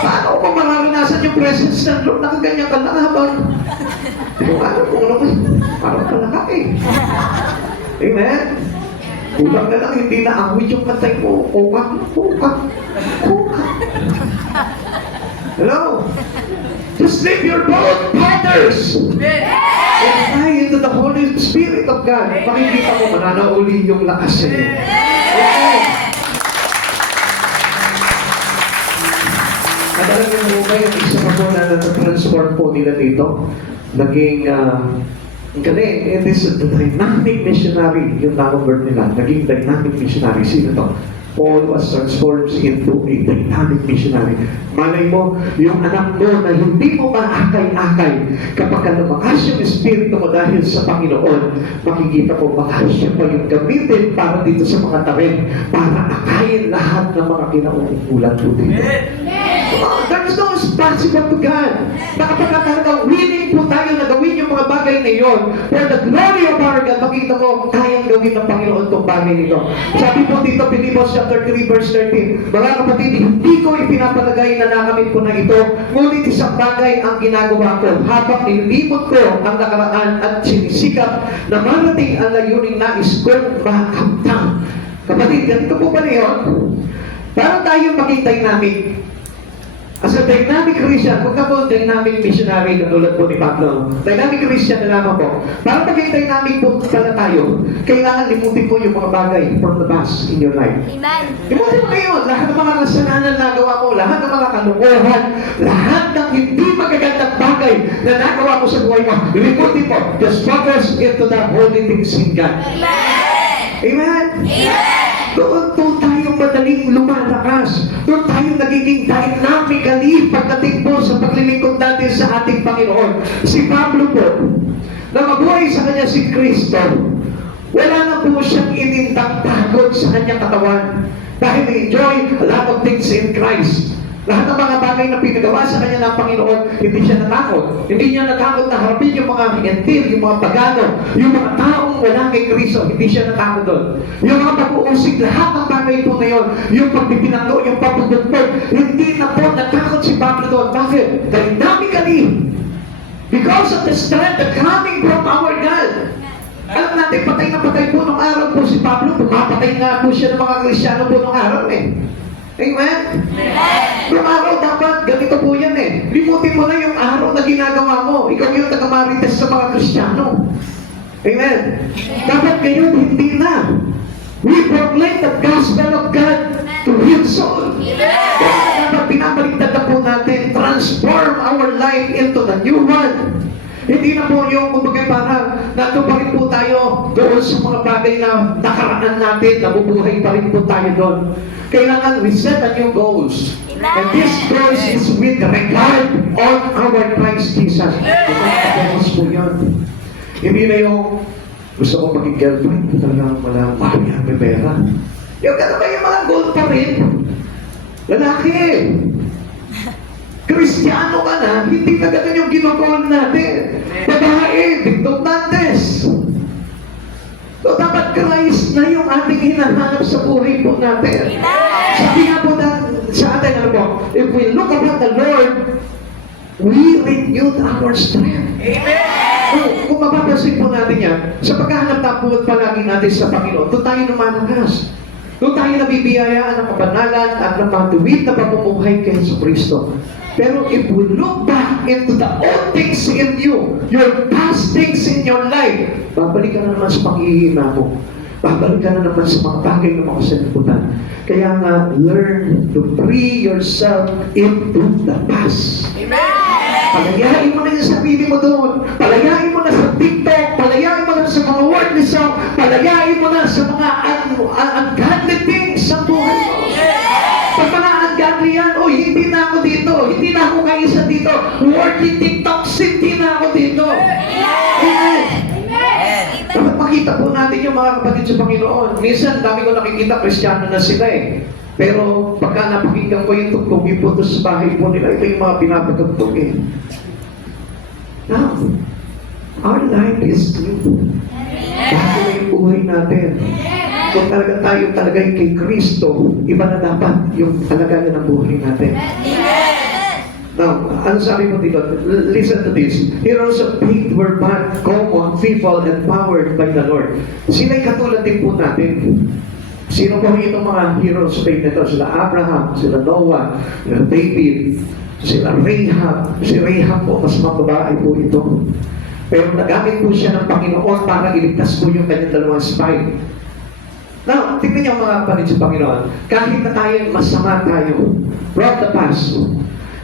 Paano ko mararanasan yung presence ng Lord? Nakaganyan ka lang habang kung ano, parang palaka eh. Amen? Kulang na lang, hindi na awit yung katay mo. Kuka. Hello? Just leave your boat, partners! And fly into the Holy Spirit of God. Makikita mo, mananauli yung lakas sa iyo. Okay. At alam niyo ba yung isa pa po na na-transform po nila dito? Naging, it is the dynamic missionary, yung tamang word nila, naging dynamic missionary. Sino to? Paul was transformed into a dynamic missionary. Malay mo, yung anak mo na hindi mo maakay-akay, kapag lumakas yung espiritu mo dahil sa Panginoon, makikita ko baka siya pa yung gamitin para dito sa mga tarin, para akayin lahat ng mga kinauukulan po dito. There's no responsible to God. Nakapagkakalagang willing po tayo na gawin yung mga bagay na iyon. For the glory of our God, makita mo, kayang gawin ng Panginoon itong bagay nito. Sabi po dito, Philippians chapter 3, verse 13, mga kapatid, hindi ko ipinapalagay na nakamit ko na ito, ngunit isang bagay ang ginagawa ko, habang nililibot ko ang nakaraan at sinisikap na marating ang layuning nais kong makamtan. Kapatid, ganito po ba na yun? Para tayo maging dynamic. As a dynamic Christian, huwag na po dynamic missionary katulad po ni Pablo. Dynamic Christian na lamang po. Para maging dynamic po pala tayo, kailangan limutin po yung mga bagay from the past in your life. Amen. Limutin mo ngayon, lahat ng mga kasalanan na nagawa mo, lahat ng mga kalukuhan, lahat ng hindi magagandang bagay na nagawa mo sa buhay mo, limutin mo. Just focus into the holy things in God. Amen. Amen? Amen. Doon po tayo madaling lumalakas. Doon tayo nagiging dynamically pagdating po sa paglilingkod natin sa ating Panginoon. Si Pablo po, na mabuhay sa kanya si Kristo, wala na po siyang inintang pagod sa kanyang katawan. Dahil enjoy a lot of things in Christ. Lahat ng mga bagay na pinagawa sa kanya ng Panginoon, hindi siya natakot. Hindi niya natakot na harapin yung mga gentil, yung mga pagano, yung mga taong wala kay Kristo. Hindi siya natakot doon. Yung mga pag-uusig, lahat ng bagay po na yun, yung pagpipinando, yung pagpupugpog, hindi na po natakot si Pablo doon. Bakit? Dynamically. Because of the strength that coming from our God. Alam natin, patay na patay po nung araw po si Pablo. Pumapatay nga po siya ng mga Kristyano po nung araw eh. Amen? Yung araw dapat, ganito po yan eh. Limutin mo na yung araw na ginagawa mo. Ikaw yung taga-marites sa mga Kristyano. Amen? Dapat ngayon, hindi na. We proclaim the gospel of God to heal soul. Kaya dapat pinabaliktad na po natin, transform our life into the new one. Hindi na po yung kumbaga parang nato pa rin po tayo doon sa mga bagay na nakaraan natin, nabubuhay pa rin po tayo doon. Kailangan we set a new goals. And this goals is with regard on our Christ Jesus. Ito po yun. Hindi na yung gusto ko maging girlfriend, talagang wala marami ang pera. Yung gano'n ba yung mga goal pa rin? Lalaki. Kristiyano ka na, hindi na ganun yung ginagawa natin. Babae, dikdotantes. So, dapat Christ na yung ating hinahanap sa buhay po natin. Sabi nga po sa atin, ano po, if we look upon the Lord, we renewed our strength. Kung mapapansin po natin yan, sa paghahanap tayo palagi natin sa Panginoon, doon tayo lumalakas. Doon tayo nabibiyayaan ng kabanalan at ng matuwid na pamumuhay kay Jesucristo. Pero if we look back into the old things in you, your past things in your life, babalik ka na naman sa panghihina mo. Babalik ka na naman sa mga bagay na makasalimutan. Kaya nga, learn to free yourself into the past. Palayain mo na yung sarili mo doon. Palayain mo na sa TikTok. Palayain mo na sa mga worldly song. Palayain mo na sa mga ungodly things sa buhay mo. Pag mga ungodly yan, oh, hindi na ako dito. Hindi na ako kaisa dito. Worldly TikToks, hindi na ako dito. Amen. Dapat makita po natin yung mga kapatid sa Panginoon. Minsan, dami ko nakikita, Kristiyano na sila eh. Pero pagka napakinggan ko yung tugtugin po sa bahay po nila, ito yung mga pinapatugtog eh. Now, our life is new. Bago na yung buhay natin. Kung talaga tayo talaga yung kay Kristo, iba na dapat yung talaga ng buhay natin. Now, ano sabi mo dito? Listen to this. Heroes of faith were born, common, people, empowered by the Lord. Sila'y katulad din po natin. Sino po itong mga heroes of faith nito? Sila Abraham, sila Noah, sila David, sila Rahab. Si Rahab po, mas mababae po ito. Pero nagamit po siya ng Panginoon para iligtas po yung kanyang dalawang spy. Now, tingnan niyo mga kapatid sa Panginoon. Kahit na tayo, masama tayo, from the past,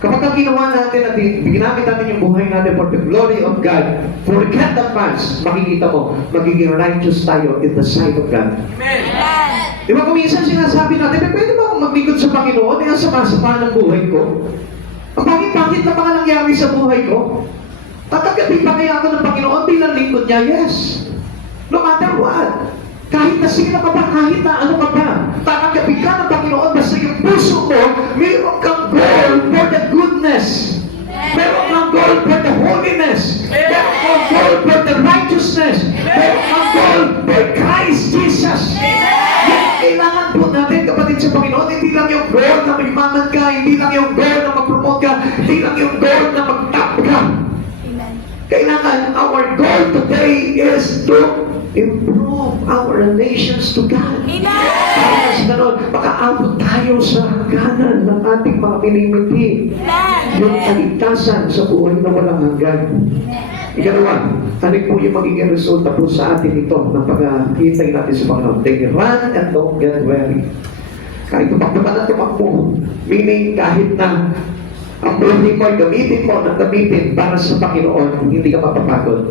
kapag ang ginawa natin at ginamit natin yung buhay natin for the glory of God, forget the past, makikita mo, magiging righteous tayo in the sight of God. Amen. Di ba kung minsan sinasabi natin, pwede ba akong maglingkod sa Panginoon? Ang sama-sama ng buhay ko. Ang bakit na mga nangyari sa buhay ko? Tatagapin pa kaya ako ng Panginoon bilang lingkod niya? Yes. No matter what. Kahit na sino ka pa, kahit na ano ka pa, tatagapin ka ng Panginoon basta yung puso mo, mayroon kang goal for the goodness. Meron kang goal for the holiness. Meron kang goal for the righteousness. Meron kang goal for Christ Jesus. Kailangan po natin, kapatid sa Panginoon, hindi lang yung goal na magmaman ka, hindi lang yung goal na mag-promote ka, hindi lang yung goal na mag-top ka. Kailangan, our goal today is to improve our relations to God. Para sa ganun, makaabot tayo sa hangganan ng ating mga minimiti. Yung kaligtasan sa buhay na walang hanggan. Ikalawa, ano po yung magiging resulta po sa atin ito ng pag-hintay natin sa Panginoon? They run and don't get weary. Kahit tumakbo ka na tumakbo, meaning kahit na ang buhay mo ay gamitin mo ng gamitin para sa Panginoon, hindi ka mapapagod.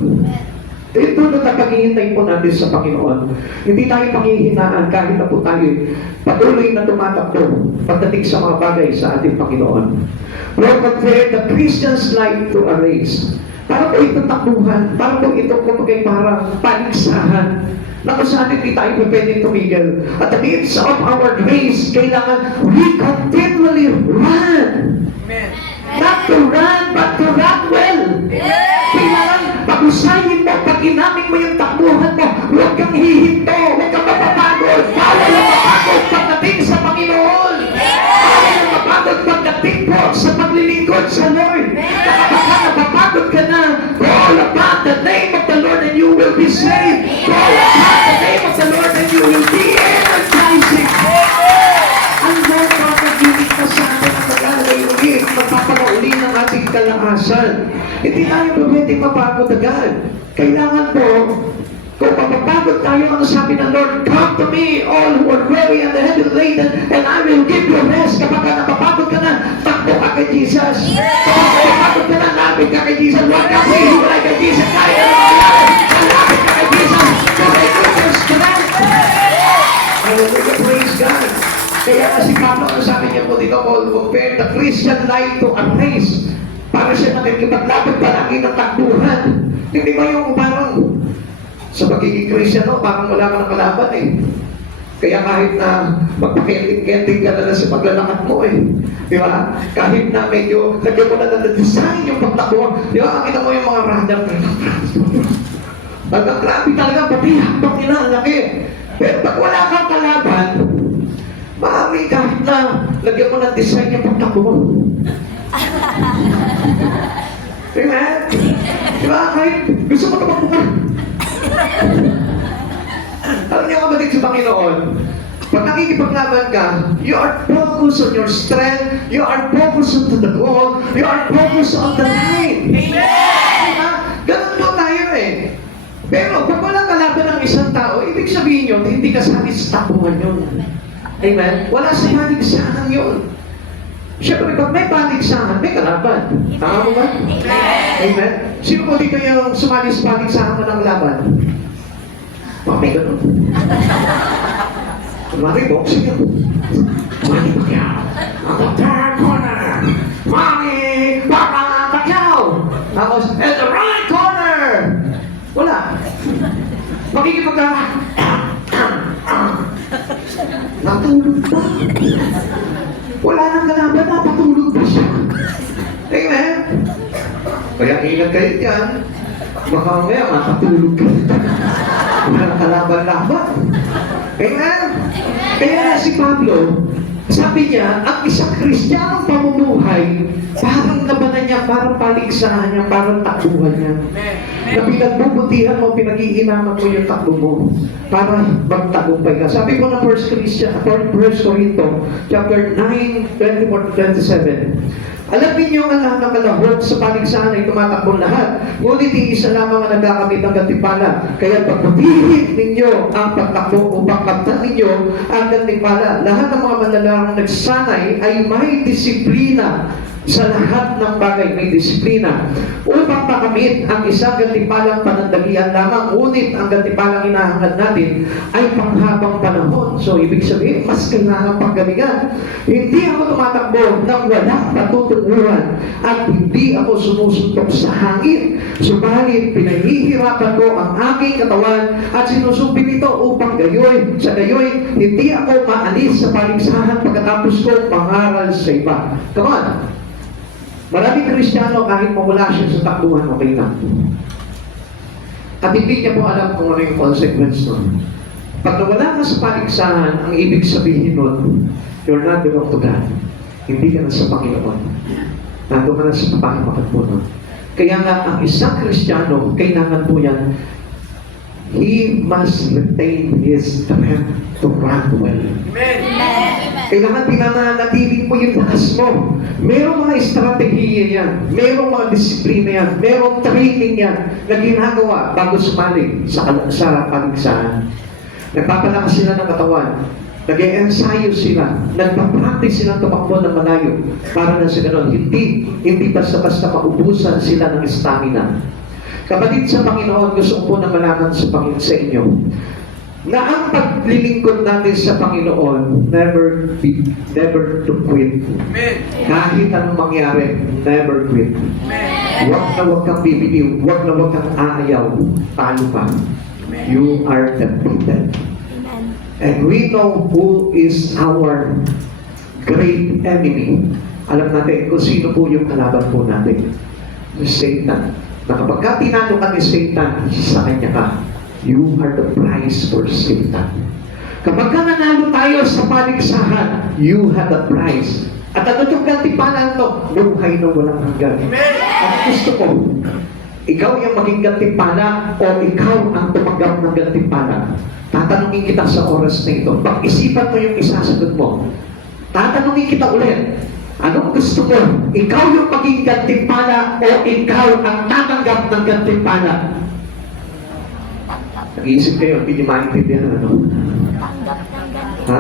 Ito na paghihintay po natin sa Panginoon. Hindi tayo panghihinaan kahit na po tayo patuloy na tumatakbo pagdating sa mga bagay sa ating Panginoon. Lord, compare the Christian's life to a race. Para po ito takbuhan, para po ito kapag parang paligsahan na kung saan hindi tayo pwedeng tumigil. At the midst of our race, kailangan we continually run. Amen. Not to run, but to run well. Kailangan pag-usahin mo, pag ginamit mo yung takbuhan mo, huwag kang hihinto, huwag kang mapapagod. Bawal ang mapagod pagdating sa Panginoon. Bawal ang mapagod pagdating po sa paglilingkod sa Lord. Kapag napapagod ka na, call upon the name of the Lord and you will be saved. Call upon the name of the Lord and you will be energizing. Ang Lord mapagigit na sa atin ang mag-alay-ulit, magpapakauli ng ating kalakasan. Hindi tayo pwede mapagod agad. Kailangan po, kung mapapagod tayo, ano sabi ng Lord, come to me, all who are weary and heavy laden, and I will give you rest. Kapag napapagod ka na, takbo ka kay Jesus. Kapag napapagod ka na, lapit ka kay Jesus. Huwag ka hihiwalay kay Jesus. Kaya na mangyayari. Lapit ka kay Jesus. Kaya Jesus strength. Hallelujah, praise God. Kaya nga si Pablo, ano sabi niya po dito, compare the Christian life to a race. Para siya nakikipaglaban palagi ng takbuhan. Hindi ba yung parang sa pagiging Christian, no, parang wala ka ng kalaban eh. Kaya kahit na magpakenting-kenting ka na sa paglalakad mo eh. Di ba? Kahit na medyo lagyan mo na design yung pagtakbo. Di ba? Kita mo yung mga radar. Talagang grabe talaga, pati habang ina, ang laki. Pero pag wala kang kalaban, maaaring kahit na lagyan mo ng design yung pagtakbo mo. Amen? Di ba? Kahit gusto mo tumakbo ka. Alam niyo kapatid sa Panginoon, pag nakikipaglaban ka, you are focused on your strength, you are focused on the goal, you are focused on the line. Diba? Ganun po tayo eh. Pero pag walang kalaban ng isang tao, ibig sabihin yun, hindi ka sanay sa takbuhan yun. Amen? Wala sa paligsahan yun. Siyempre, pag may paligsahan, may kalaban. Tama mo ba? Amen? Sino po dito yung sumali sa paligsahan na ng laban? May ganun. Mami, boxing yun. Mami, Pacquiao. Ako, third corner. Mami, Pacquiao. Tapos, at the right corner. Wala. Makikipagka. Natulog pa. Wala nang kalaban, napatulog pa siya. Amen? Kaya ingat kayo dyan. Baka mamaya makatulog ka. Walang kalaban-laban. Amen? Kaya na si Pablo, sabi niya, ang isang Kristiyanong pamumuhay, parang labanan niya, parang paligsahan niya, parang takbuhan niya. Na pinagbubutihan mo, pinag-iinaman mo yung takbo mo para magtagumpay ka. Sabi ko na 1 Corinto, chapter 9, 24-27. Alam ninyo ang lahat ng kalahok sa paligsahan ay tumatakbong lahat. Ngunit isa lamang ang nagkakamit ng gantimpala. Kaya pagbutihin ninyo ang pagtakbo upang kamtan ninyo ang gantimpala. Lahat ng mga manlalarang nagsanay ay may disiplina. Sa lahat ng bagay may disiplina. Upang makamit ang isang gantimpalang panandalian lamang, ngunit ang gantimpalang hinahangad natin ay panghabang panahon. So, ibig sabihin, mas kailangan panggalingan. Hindi ako tumatakbo nang walang patutunguhan at hindi ako sumusuntok sa hangin. Subalit, pinahihirapan ko ang aking katawan at sinusubin ito upang sa gayoy, hindi ako maalis sa paligsahan pagkatapos ko mangaral sa iba. Come on! Maraming Kristiyano kahit mawala siya sa takbuhan, okay na. At hindi niya po alam kung ano yung consequence nun. Pag nawala ka sa paligsahan, ang ibig sabihin nun, you're not belong to God. Hindi ka na sa Panginoon. Nandun ka na sa kapangamakan po nun. Kaya nga, ang isang Kristiyano, kailangan po yan, he must retain his strength to run well. Amen. Kailangan pinananatili mo yung lakas mo. Merong mga estratehiya yan. Merong mga disiplina yan. Merong training yan na ginagawa bago sumali sa paligsahan. Nagpapalakas sila ng katawan. Nag-e-ensayo sila. Nagpa-practice silang tumakbo ng malayo. Para na sa ganun. Hindi basta-basta maubusan sila ng stamina. Kapatid sa Panginoon, gusto ko po na malaman sa inyo na ang paglilingkod natin sa Panginoon, never to quit. Amen. Kahit anong mangyari, never quit. Amen. Huwag na huwag kang bibitiw, huwag na huwag kang aayaw. Talo ka. You are defeated. And we know who is our great enemy. Alam natin kung sino po yung kalaban po natin. Satan. Na kapag ka tinalo ka ni Satan, sa kanya ka. You are the prize for Satan. Kapag ka nanalo tayo sa paligsahan, you have the prize. At ano itong gantimpalan ito? Buhay na walang hanggan. At gusto ko, ikaw yung maging gantimpala o ikaw ang tumanggap ng gantimpala. Tatanungin kita sa oras na ito. Pag-isipan mo yung isasagot mo. Tatanungin kita ulit. Anong gusto mo? Ikaw yung maging gantimpala o ikaw ang tatanggap ng gantimpala? Nag-iisip kayo, hindi niyo maintindihan ano? Ha?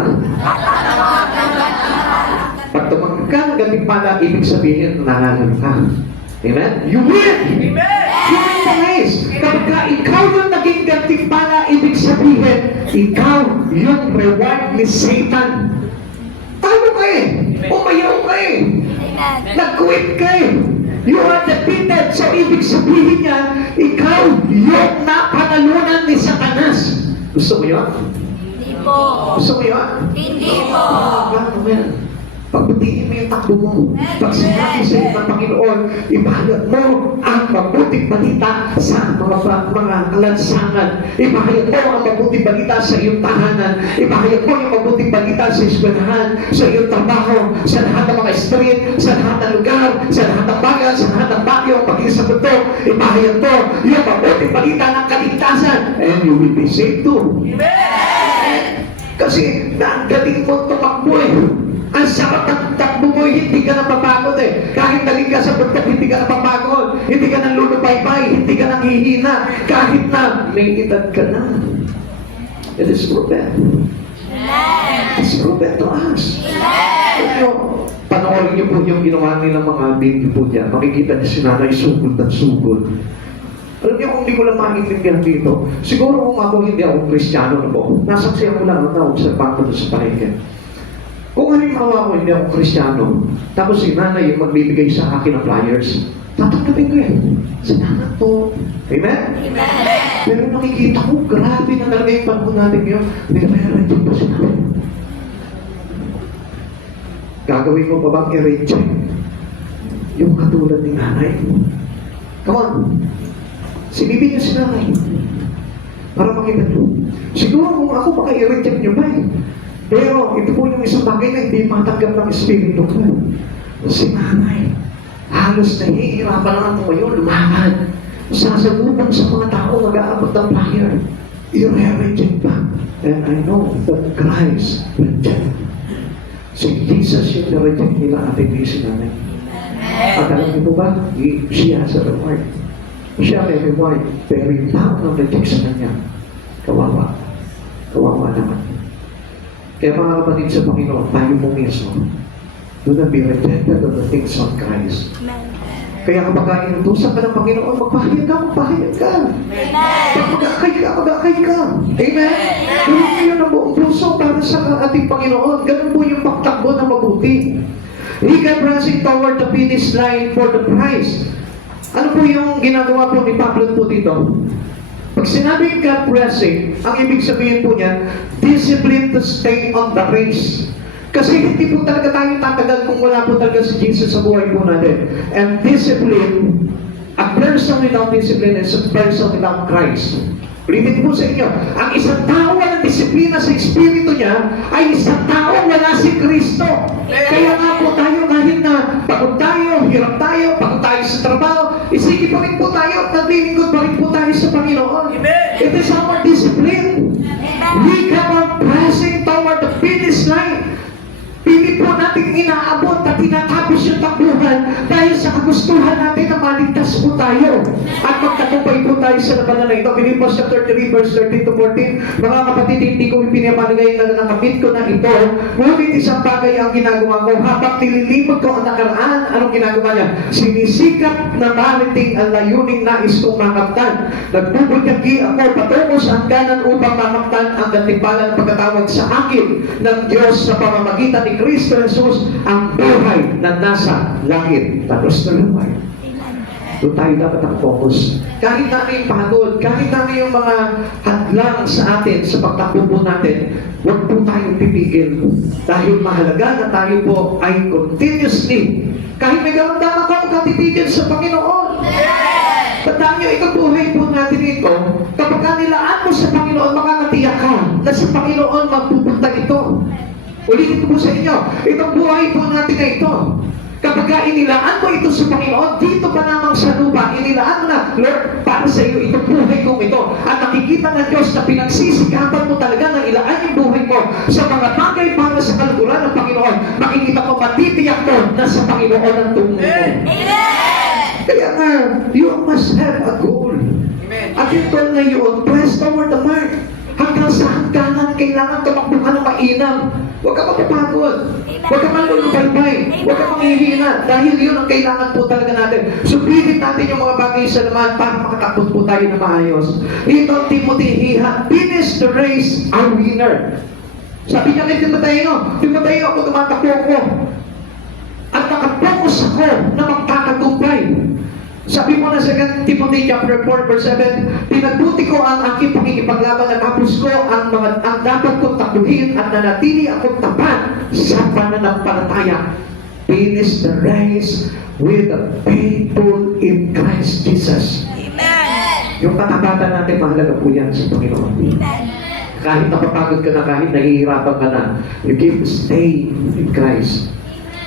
Pag tumanggap ka ng gantimpala, ibig sabihin, nanalo ka. Amen? You win! Amen. You win the race! Kapag ka ikaw yung naging gantimpala, ibig sabihin, ikaw yung reward ni Satan. Talo ka eh! Umayaw ka eh! Nag-quit ka eh! You are defeated. So, ibig sabihin niya, ikaw yung napanalunan ni Satanas. Gusto mo yun? po. Gusto mo yun? Hindi po. Ano yan? Pagbutihin mo yung takbo mo. Pag sinabi sa iyo ng Panginoon, ipahayag mo ang mabuting balita sa mga lansangan. Ipahayag mo ang mabuting balita sa iyong tahanan. Ipahayag mo yung mabuting balita sa eskwelahan, sa iyong trabaho, sa lahat ng mga street, sa lahat ng lugar, sa lahat ng bayan, sa lahat ng bagyo, pagiging sa buto. Ipahayag mo yung mabuting balita ng kaligtasan. And you will be saved too. Kasi galing mo tumakbo eh. Ang sarap ng takbo mo, hindi ka napapagod eh. Kahit daling ka sa bundok, hindi ka napapagod. Hindi ka nang lulupay-pay, hindi ka nang hihina. Kahit na may edad ka na. It is proven. It's proven to us. Panoorin niyo po yung ginawa nilang mga video po niya. Makikita niyo si nanay sugod at sugod. Alam niyo kung hindi ko lang maintindihan dito, siguro kung ako hindi ako Kristiyano na po, nasaksiyan ko lang ang na-observan ko sa paligid. Kung halimbawa ako hindi ako Kristiyano, tapos si nanay yung magbibigay sa akin ng flyers, tatanggapin ko yan. Salamat po. Amen? Amen. Pero nakikita ko, grabe na talaga yung panahon natin ngayon. Nire-reject pa si nanay. Gagawin mo pa bang i-reject yung katulad ni nanay? Come on. Silipin niyo si nanay. Para makita niyo. Siguro kung ako baka i-reject niyo ba eh. Pero ito po yung isang bagay na hindi matanggap ng Espiritu ko. Si nanay, halos nahihirapan na ako ngayon, lumaban. Sasagutan sa mga tao mag-aabot ng fire. I-reject pa. And I know that Christ reject. Si Jesus yung na-reject nila at hindi si nanay. At alam niyo po ba, she has a reward. Siya may reward, pero yung tao na reject sa kanya, kawawa. Kawawa naman. Kaya mga kapatid sa Panginoon, tayo mo mismo, do not be rejected of the things of Christ. Kaya kapag inutusan ka ng Panginoon, magpahayag ka, magpahayag ka. Pag mag-akay ka, mag-akay ka. Amen? Gawin mo yun ang buong puso para sa ating Panginoon. Ganun po yung pagtakbo na mabuti. He kept pressing toward the finish line for the prize. Ano po yung ginagawa po ni Pablo po dito? Pag sinabing God pressing, ang ibig sabihin po niyan, discipline to stay on the race. Kasi hindi po talaga tayo tatagal kung wala po talaga si Jesus sa buhay po natin. And discipline, a person without discipline is a person without Christ. Ulitin po sa inyo, ang isang tao walang disiplina sa espiritu niya ay isang tao wala si Kristo. Kaya nga po tayo kahit na pagod tayo, hirap tayo, pagod tayo sa trabaho, isigi pa rin po tayo at naglilingkod pa rin po tayo sa Panginoon. It is our discipline. We come on pressing toward the finish line. Pili po natin inaabot at tinatapos yung takbuhan dahil sa kagustuhan natin na maligtas po tayo. At magtagumpay po tayo sa labanan na ito. Philippians chapter 3 verse 13 to 14. Mga kapatid, hindi ko ipinapaligay na nakapit ko na ito. Ngunit isang bagay ang ginagawa ko. Habang nililimot ko ang nakaraan, anong ginagawa niya? Sinisikap na mariting ang layuning nais kong makamtan. Nagbubunyagi ako patungo sa hangganan upang makamtan ang gantimpalan ng pagkatawag sa akin ng Diyos sa pamamagitan ni Kristo Jesus ang buhay na nasa langit. Tapos na lumay. Doon tayo dapat ang-focus. Kahit na may pagod, kahit na may yung mga hadlang sa atin, sa pagtakbo po natin, huwag po tayong pipigil. Dahil mahalaga na tayo po ay continuously, kahit may karamdaman ka, huwag titigil sa Panginoon. Tandaan nyo, itong buhay po natin ito, kapag nilaan mo sa Panginoon, makakatiyak ka na sa Panginoon magpupunta ito. Ulitin ko po sa inyo, itong buhay po natin na ito, kapag inilaan mo ito sa Panginoon, dito pa namang sa lupa, inilaan mo na, Lord, para sa iyo, itong buhay kong ito. At nakikita ng Diyos na pinagsisikapan mo talaga na ilaan yung buhay mo sa mga bagay para sa kaluguran ng Panginoon. Makikita ko, matitiyak mo na sa Panginoon ang tungo mo. Kaya nga, you must have a goal. At ito na yun, press toward the mark. Hanggang sa hangganan, kailangan tumakbo ka ng mainam. Huwag ka mapapagod. Huwag ka manlulubaybay. Huwag ka manghihina. Dahil yun ang kailangan po talaga natin. Subitin natin yung mga bagay sa naman para makatakot po tayo na maayos. Ito, Timothy, he had finished the race a winner. Sabi niya kay Timothy, ako tumatakbo ko. At nakapokus ako na magtatagumpay. Sabi mo na sa 2 Timothy chapter 4 verse 7, pinagbuti ko ang aking pakikipaglaban at tapos ko ang dapat kong takbuhin at nanatili akong tapat sa pananampalataya. Finish the race with the faithful in Christ Jesus. Amen. Yung katapatan natin, mahalaga po yan sa Panginoon. Kahit napapagod ka na, kahit nahihirapan ka na, you keep staying in Christ.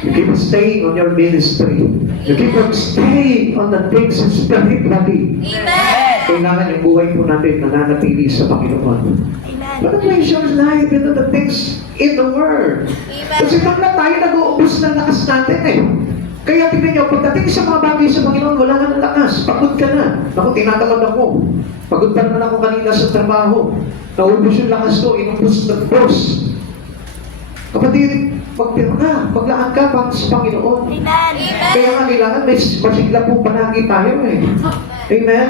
You keep staying on your ministry. You keep on staying on the things spiritually. Amen. Kailangan yung buhay po natin nananatili sa Panginoon. Amen. But place your life into the things in the Word. Kasi bigla tayo nag-uubos ng lakas natin eh. Kaya tingnan nyo, pagdating sa mga bagay sa Panginoon, wala ka ng lakas. Pagod ka na. Ako, tinatamad ako. Pagod pa naman ako kanina sa trabaho. Naubos yung lakas ko, inubos ng boss. Kapatid, maglaan ka para sa Panginoon. Amen. Kaya nga kailangan may masigla po palagi tayo eh. Amen?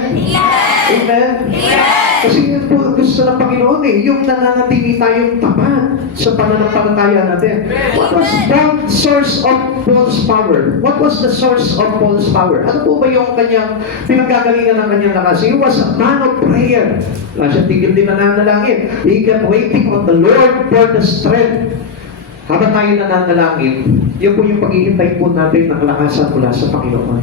Amen? Kasi yun po ang gusto ng Panoon eh, yung nananatili tayong tapat sa pananampalataya natin. What was the source of Paul's power? What was the source of Paul's power? Ano po ba yung kanyang pinagkagalingan ng kanyang lakas? He was a man of prayer. Wala siya tigil din nananalangin. He kept waiting on the Lord for the strength. Habang tayo nananalangin, yun po yung paghihintay po natin ng kalakasan mula sa Panginoon.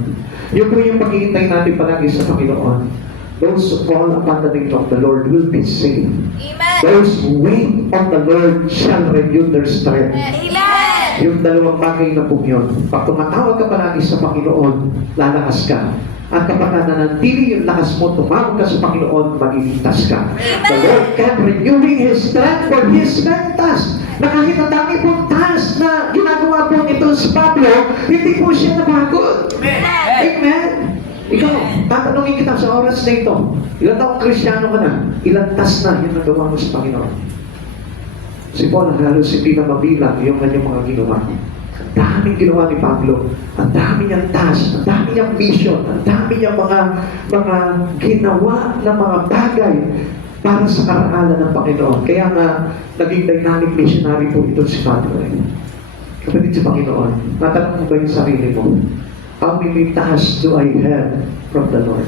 Yun po yung paghihintay natin palagi sa Panginoon. Those who call upon the name of the Lord will be saved. Amen. Those who wait on the Lord shall renew their strength. Amen. Yung dalawang bagay na po yun. Pag tumatawag ka palagi sa Panginoon, lalakas ka. At kapag nananatili yung lakas mo, tumawag ka sa Panginoon, maliligtas ka. The Lord kept renewing His strength for His many tasks. Na kahit ang dami pong task na ginagawa po nito si Pablo, hindi po siya napagod. Amen. Ikaw, tatanungin kita sa oras na ito. Ilan taong Kristiyano ka na? Ilan task na yung nagawa mo sa Panginoon? Si Paul, halos hindi na mabilang yung kanyang mga ginawa. Ang daming ginawa ni Pablo. Ang dami niyang task, ang dami niyang mission, ang dami niyang mga ginawa na mga bagay para sa karaalan ng Panginoon. Kaya nga, naging dynamic missionary po ito si Pablo. Kapatid sa Panginoon, matanong mo ba yung sarili mo? How many tasks do I have from the Lord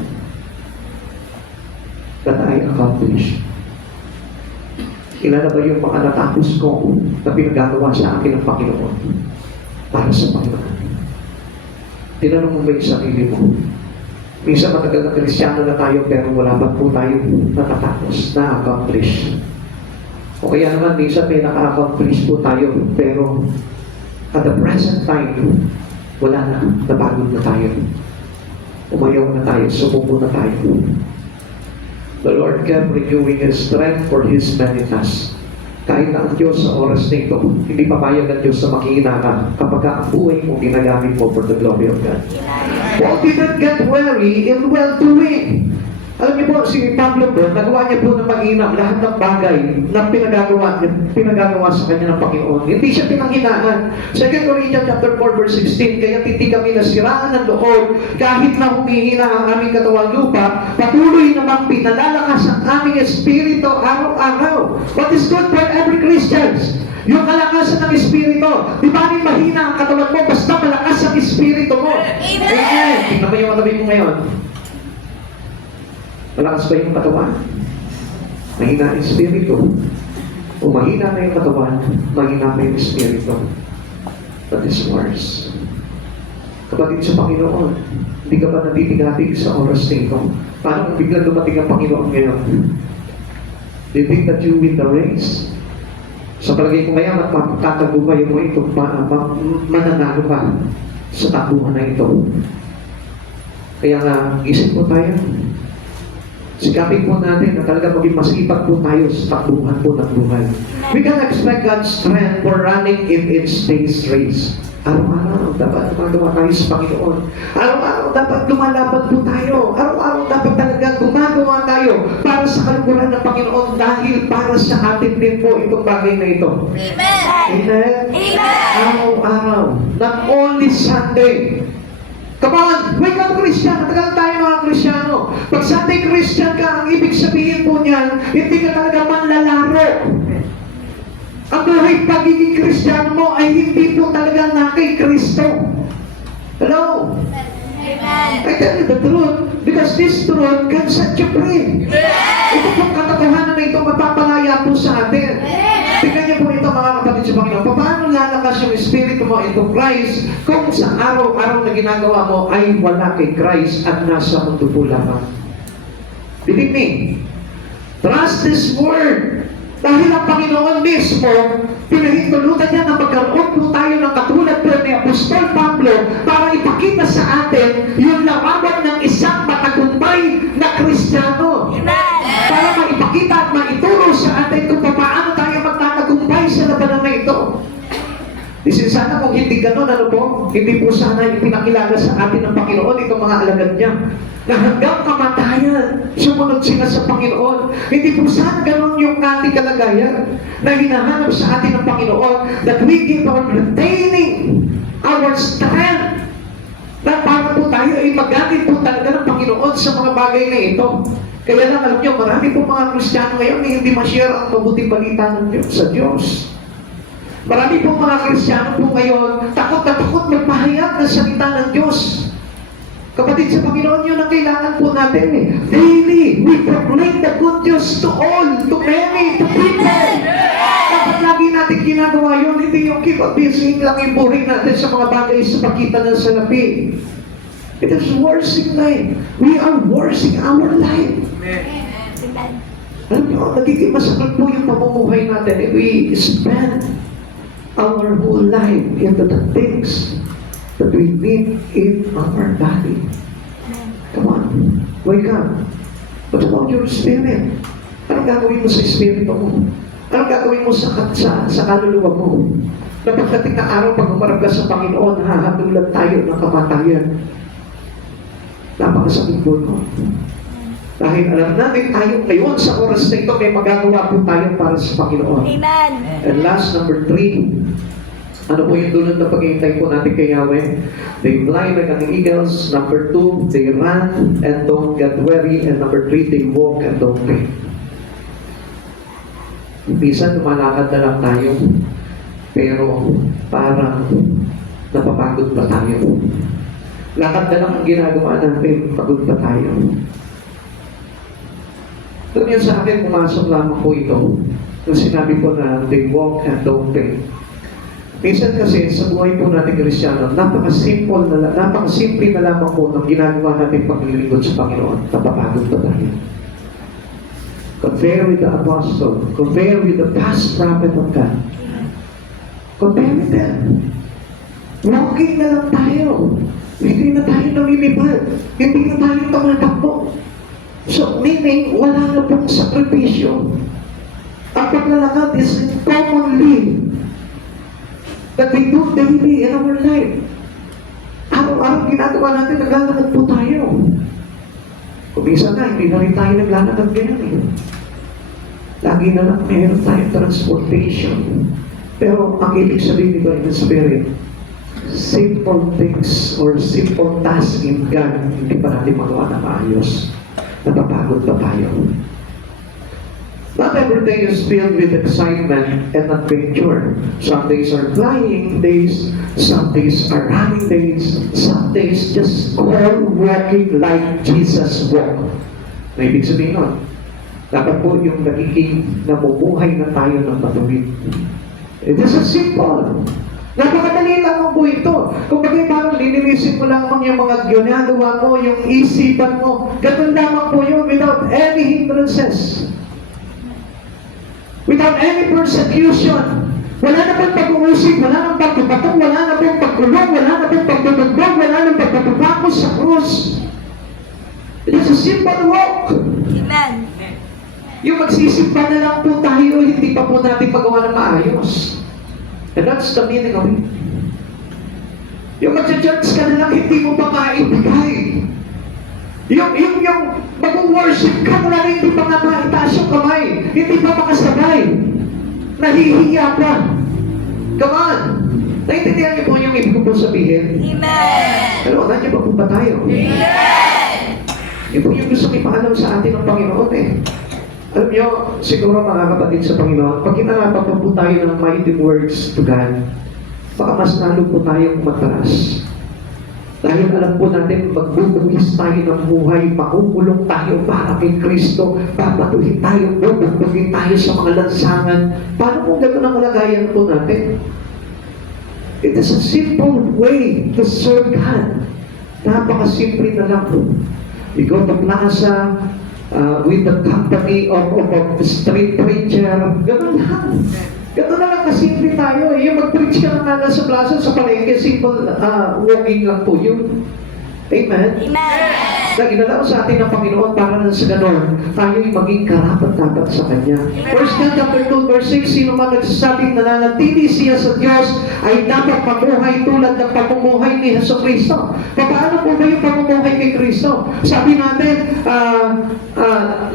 that I accomplish? Ilan na ba yung mga natapos ko na pinagagawa sa akin ng Panginoon para sa Panginoon? Tinanong mo ba yung sarili mo? Minsan matagal na Kristiyano na tayo pero wala pa po tayo natatapos, na-accomplish. O kaya naman minsan may naka-accomplish po tayo pero at the present time, wala na, napagod na tayo. Umayaw na tayo, sumuko na tayo. The Lord kept renewing His strength for His many tasks. Kahit na ang Diyos sa oras na ito, hindi papayag ang Diyos na makihina ka kapag ang buhay mo ginagamit mo for the glory of God. Paul didn't get weary in well-doing. Alam niyo po, si Pablo po, nagawa niya po ng mag-inam lahat ng bagay na pinagagawa sa kanya ng Panginoon. Hindi siya pinanghinaan. 2 Corinthians chapter 4 verse 16, kaya hindi kami nasiraan ng loob kahit na humihina ang aming katawang lupa, patuloy namang pinalalakas ang aming espiritu araw-araw. What is good for every Christians? Yung kalakasan ng espiritu. Di ba rin mahina ang katawan mo, basta malakas ang espiritu mo. Amen. Tingnan mo yung katabi mo ngayon. Malakas ba yung katawan? Mahina ang espiritu. O mahina na yung katawan, mahina pa yung espiritu. That is worse. Kapatid sa Panginoon, hindi ka ba nabibigati sa oras na ito? Paano kung biglang dumating ang Panginoon ngayon? Do you think that you win the race? Sa palagay ko kaya, magpapakatagumpay mo ito, mananalo ka sa takbuhan na ito. Kaya nga, isip po tayo. Sikapin po natin na talaga maging masipag po tayo sa takbuhan po ng buhay. We can expect God's strength for running in its day's race. Araw-araw dapat gumagawa tayo sa Panginoon. Araw-araw dapat lumalaban po tayo. Araw-araw dapat talaga gumagawa tayo para sa kaluguran ng Panginoon dahil para sa atin din po itong bagay na ito. Amen. Amen? Amen. Araw-araw. Not only Sunday. Come on, wake up Christian. Matagal tayo mga Kristiyano. Pag Sunday Christian ka, ang ibig sabihin po niyan, hindi ka talaga manlalaro. Ang buhay pagiging Kristiyano mo ay hindi po talaga na kay Kristo. Hello? Amen. I tell you the truth, because this truth can set you free. Ito pong katotohanan na ito, mapapalaya po sa atin. Tingnan niyo po ito mga kapatid sa Panginoon. Paano lalakas yung Espiritu mo into Christ kung sa araw-araw na ginagawa mo ay wala kay Christ at nasa mundo po lamang? Believe me, trust this word. Dahil ang Panginoon mismo, pinahintulutan niya na magkaroon po tayo ng katulad po ni Apostol Pablo para ipakita sa atin yung larawan ng isang matagumpay na Kristiyano. Amen. Para maipakita at maituro sa atin kung paano tayo magtatagumpay sa labanan na ito. Isin sana kung hindi ganun, ano po? Hindi po sana ipinakilala sa atin ng Panginoon itong mga alagad niya. Na hanggang kamatayan, sumunod sila sa Panginoon. Hindi po sana ganun yung ating kalagayan na hinahanap sa atin ng Panginoon that we keep on retaining our strength. Na para po tayo ay magamit po talaga ng Panginoon sa mga bagay na ito. Kaya lang alam niyo, marami po mga Kristiyano ngayon na hindi ma-share ang mabuting balita ng Diyos sa Diyos. Marami pong mga Kristiyano po ngayon, takot na takot magpahayag ng salita ng Diyos. Kapatid sa Panginoon, yun ang kailangan po natin eh. Daily, we proclaim the good news to all, to many, to people. Dapat lagi natin ginagawa yun, hindi yung keep on busy lang yung buhay natin sa mga bagay sa pagitan ng salapi. It is worship life. We are worshiping our life. Alam niyo, nagiging masakit po yung pamumuhay natin if we spend our whole life into the things that we need in our body. Come on, wake up. What about your spirit? Anong gagawin mo sa espiritu mo? Anong gagawin mo sa kaluluwa mo? Na pagdating na araw, pag umarap ka sa Panginoon, hahatulan tayo ng kamatayan. Napakasakit po, no? Dahil alam natin tayo ngayon sa oras na ito, may magagawa po tayo para sa Panginoon. Amen. And last, number 3, ano po yung dulot na paghihintay po natin kay Yahweh? They fly like an eagles. Number 2, they run and don't get weary. And number 3, they walk and don't faint. Minsan lumalakad na lang tayo, pero parang napapagod pa tayo. Lakad na lang ang ginagawa natin, pagod pa tayo. Doon yun sa akin, pumasok lamang po ito. Nung sinabi ko na they walk and don't faint. Minsan kasi sa buhay po natin Kristiyano, napakasimple na lamang po ng ginagawa natin paglilingkod sa Panginoon. Napapagod pa tayo. Compare with the apostle. Compare with the past prophet of God. Compare with them. Walking na lang tayo. Hindi na tayo namilipad. Hindi na tayo tumatakbo. So, meaning, wala na pong sakripisyo. Ang paglalakad is commonly that we do daily in our life. Araw-araw ginagawa natin, naglalakad po tayo. Kung isa na, hindi na rin tayo naglalakad ngayon eh. Lagi na lang mayroon tayong transportation. Pero ang ibig sabihin nito in the Spirit, simple things or simple tasks in God, hindi pa natin magawa na maayos. Napapagod pa tayo. Not every day is filled with excitement and adventure. Some days are flying days, some days are running days, some days just all walking like Jesus walked. Na ibig sabihin nun, dapat po yung nagiging namumuhay na tayo ng matuwid. It is a simple. Napakadali lang po ito. Kung bagay parang linilisin mo lang yung mga ginagawa mo, yung isipan mo, ganun lamang po yun without any hindrances. Without any persecution. Wala na pong pag-uusig, wala na pagbabatong, wala na pong pagkulong, wala na pong pagbubugbog, wala na pagpapapakos sa krus. It is a simple walk. Amen. Yung magsisimba na lang po tayo, hindi pa po natin magawa ng maayos. And that's the meaning of it. Yung mag-church ka na lang, hindi mo pa maibigay. Yung mag-worship ka na lang, hindi pa nga maitaas yung kamay. Hindi pa makasabay. Nahihiya pa. Come on. Naintindihan niyo po yung ibig ko po sabihin? Amen. Pero nandiyan pa po ba tayo? Amen. Yun po yung gusto ipaalam sa atin ng Panginoon eh. Alam niyo, siguro mga kapatid sa Panginoon, pag kinarapan pa po tayo ng mighty words to God, baka mas lalo po tayong matalas. Dahil Dahil alam po natin, magbubugis tayo ng buhay, makukulong tayo para kay Kristo, papatuhin tayo, bubugin tayo sa mga lansangan. Paano kung gano'n ang kalagayan po natin? It is a simple way to serve God. Napakasimple na lang po. We go to plaza, with the company of the street preacher. Ganun lang. Ganun na lang kasimple tayo. Yung mag-preach ka na nga sa plaza, sa palengke, simple walking lang po yun. Amen? Amen. Na ginalaw sa atin ng Panginoon para na sa ganon, tayo'y maging karapat-dapat sa Kanya. 1 John chapter 2, verse 6, sino man nagsasabing nananatili siya sa Diyos ay dapat mamuhay tulad ng pamumuhay ni Jesucristo. Paano po ba yung pamumuhay kay Kristo? Sabi natin,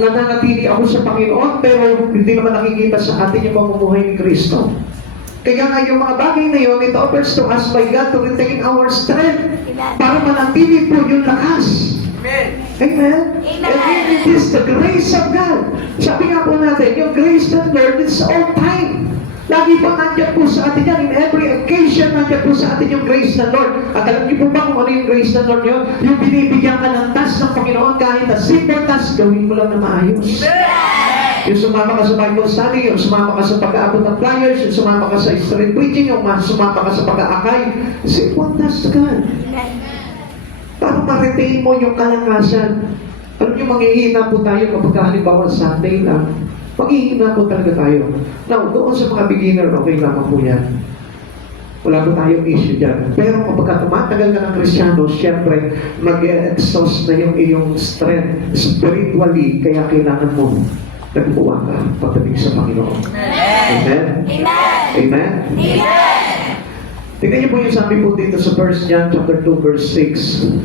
nananatili ako sa Panginoon pero hindi naman nakikita sa atin yung pamumuhay ni Kristo. Kaya nga yung mga bagay na yun, it offers to us by God to retain our strength para manatili po yung lakas. Amen. Amen? Amen. And it is the grace of God. Sabi nga po natin, yung grace of Lord is all time. Lagi po nandiyan po sa atin yan. In every occasion, nandiyan po sa atin yung grace ng Lord. At alam niyo po ba kung ano yung grace ng Lord yun? Yung binibigyan ka ng task ng Panginoon kahit na simple task, gawin mo lang na maayos. Yung sumama ka sa Bible study, yung sumama ka sa pag-aabot ng flyers, yung sumama ka sa street preaching, yung sumama ka sa pag-aakay, simple task ka. Para ma-retain mo yung kalakasan. Alam niyo, manghihina po tayo kapag halimbawa Sunday lang. Manghihina po talaga tayo. Now, doon sa mga beginner, okay lamang po yan. Wala po tayong issue dyan. Pero kapag tumatagal ka ng Kristyano, syempre, mag-exhaust na yung iyong strength spiritually, kaya kailangan mo nagbuwa ka pagdating sa Panginoon. Amen? Amen. Amen? Amen. Tingnan niyo po yung sabi po dito sa 1 John chapter 2, verse 6.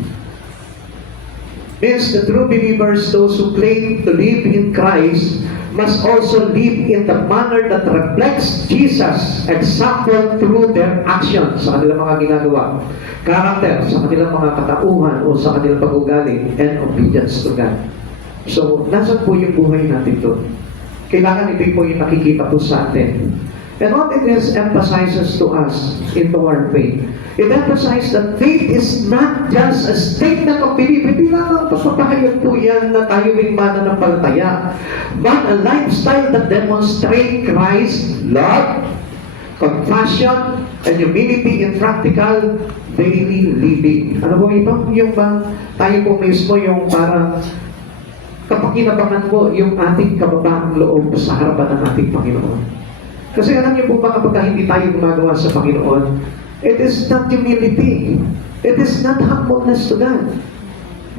Means the true believers, those who claim to live in Christ, must also live in the manner that reflects Jesus' example through their actions sa kanilang mga ginagawa, character, sa kanilang mga katauhan o sa kanilang pag-ugali, and obedience to God. So, nasan po yung buhay natin doon? Kailangan ito po yung nakikita po sa atin. And what it is emphasizes to us into our faith. It emphasizes that faith is not just a statement of belief. Hindi lang ang pagpapahayag po yan na tayo rin mananampalataya. But a lifestyle that demonstrates Christ's love, compassion, and humility in practical daily living. Ano po ito? Yung ba tayo po mismo yung parang kapakinabangan mo yung ating kababaang loob sa harapan ng ating Panginoon. Kasi alam niyo po ba kapag hindi tayo gumagawa sa Panginoon, it is not humility. It is not humbleness to God.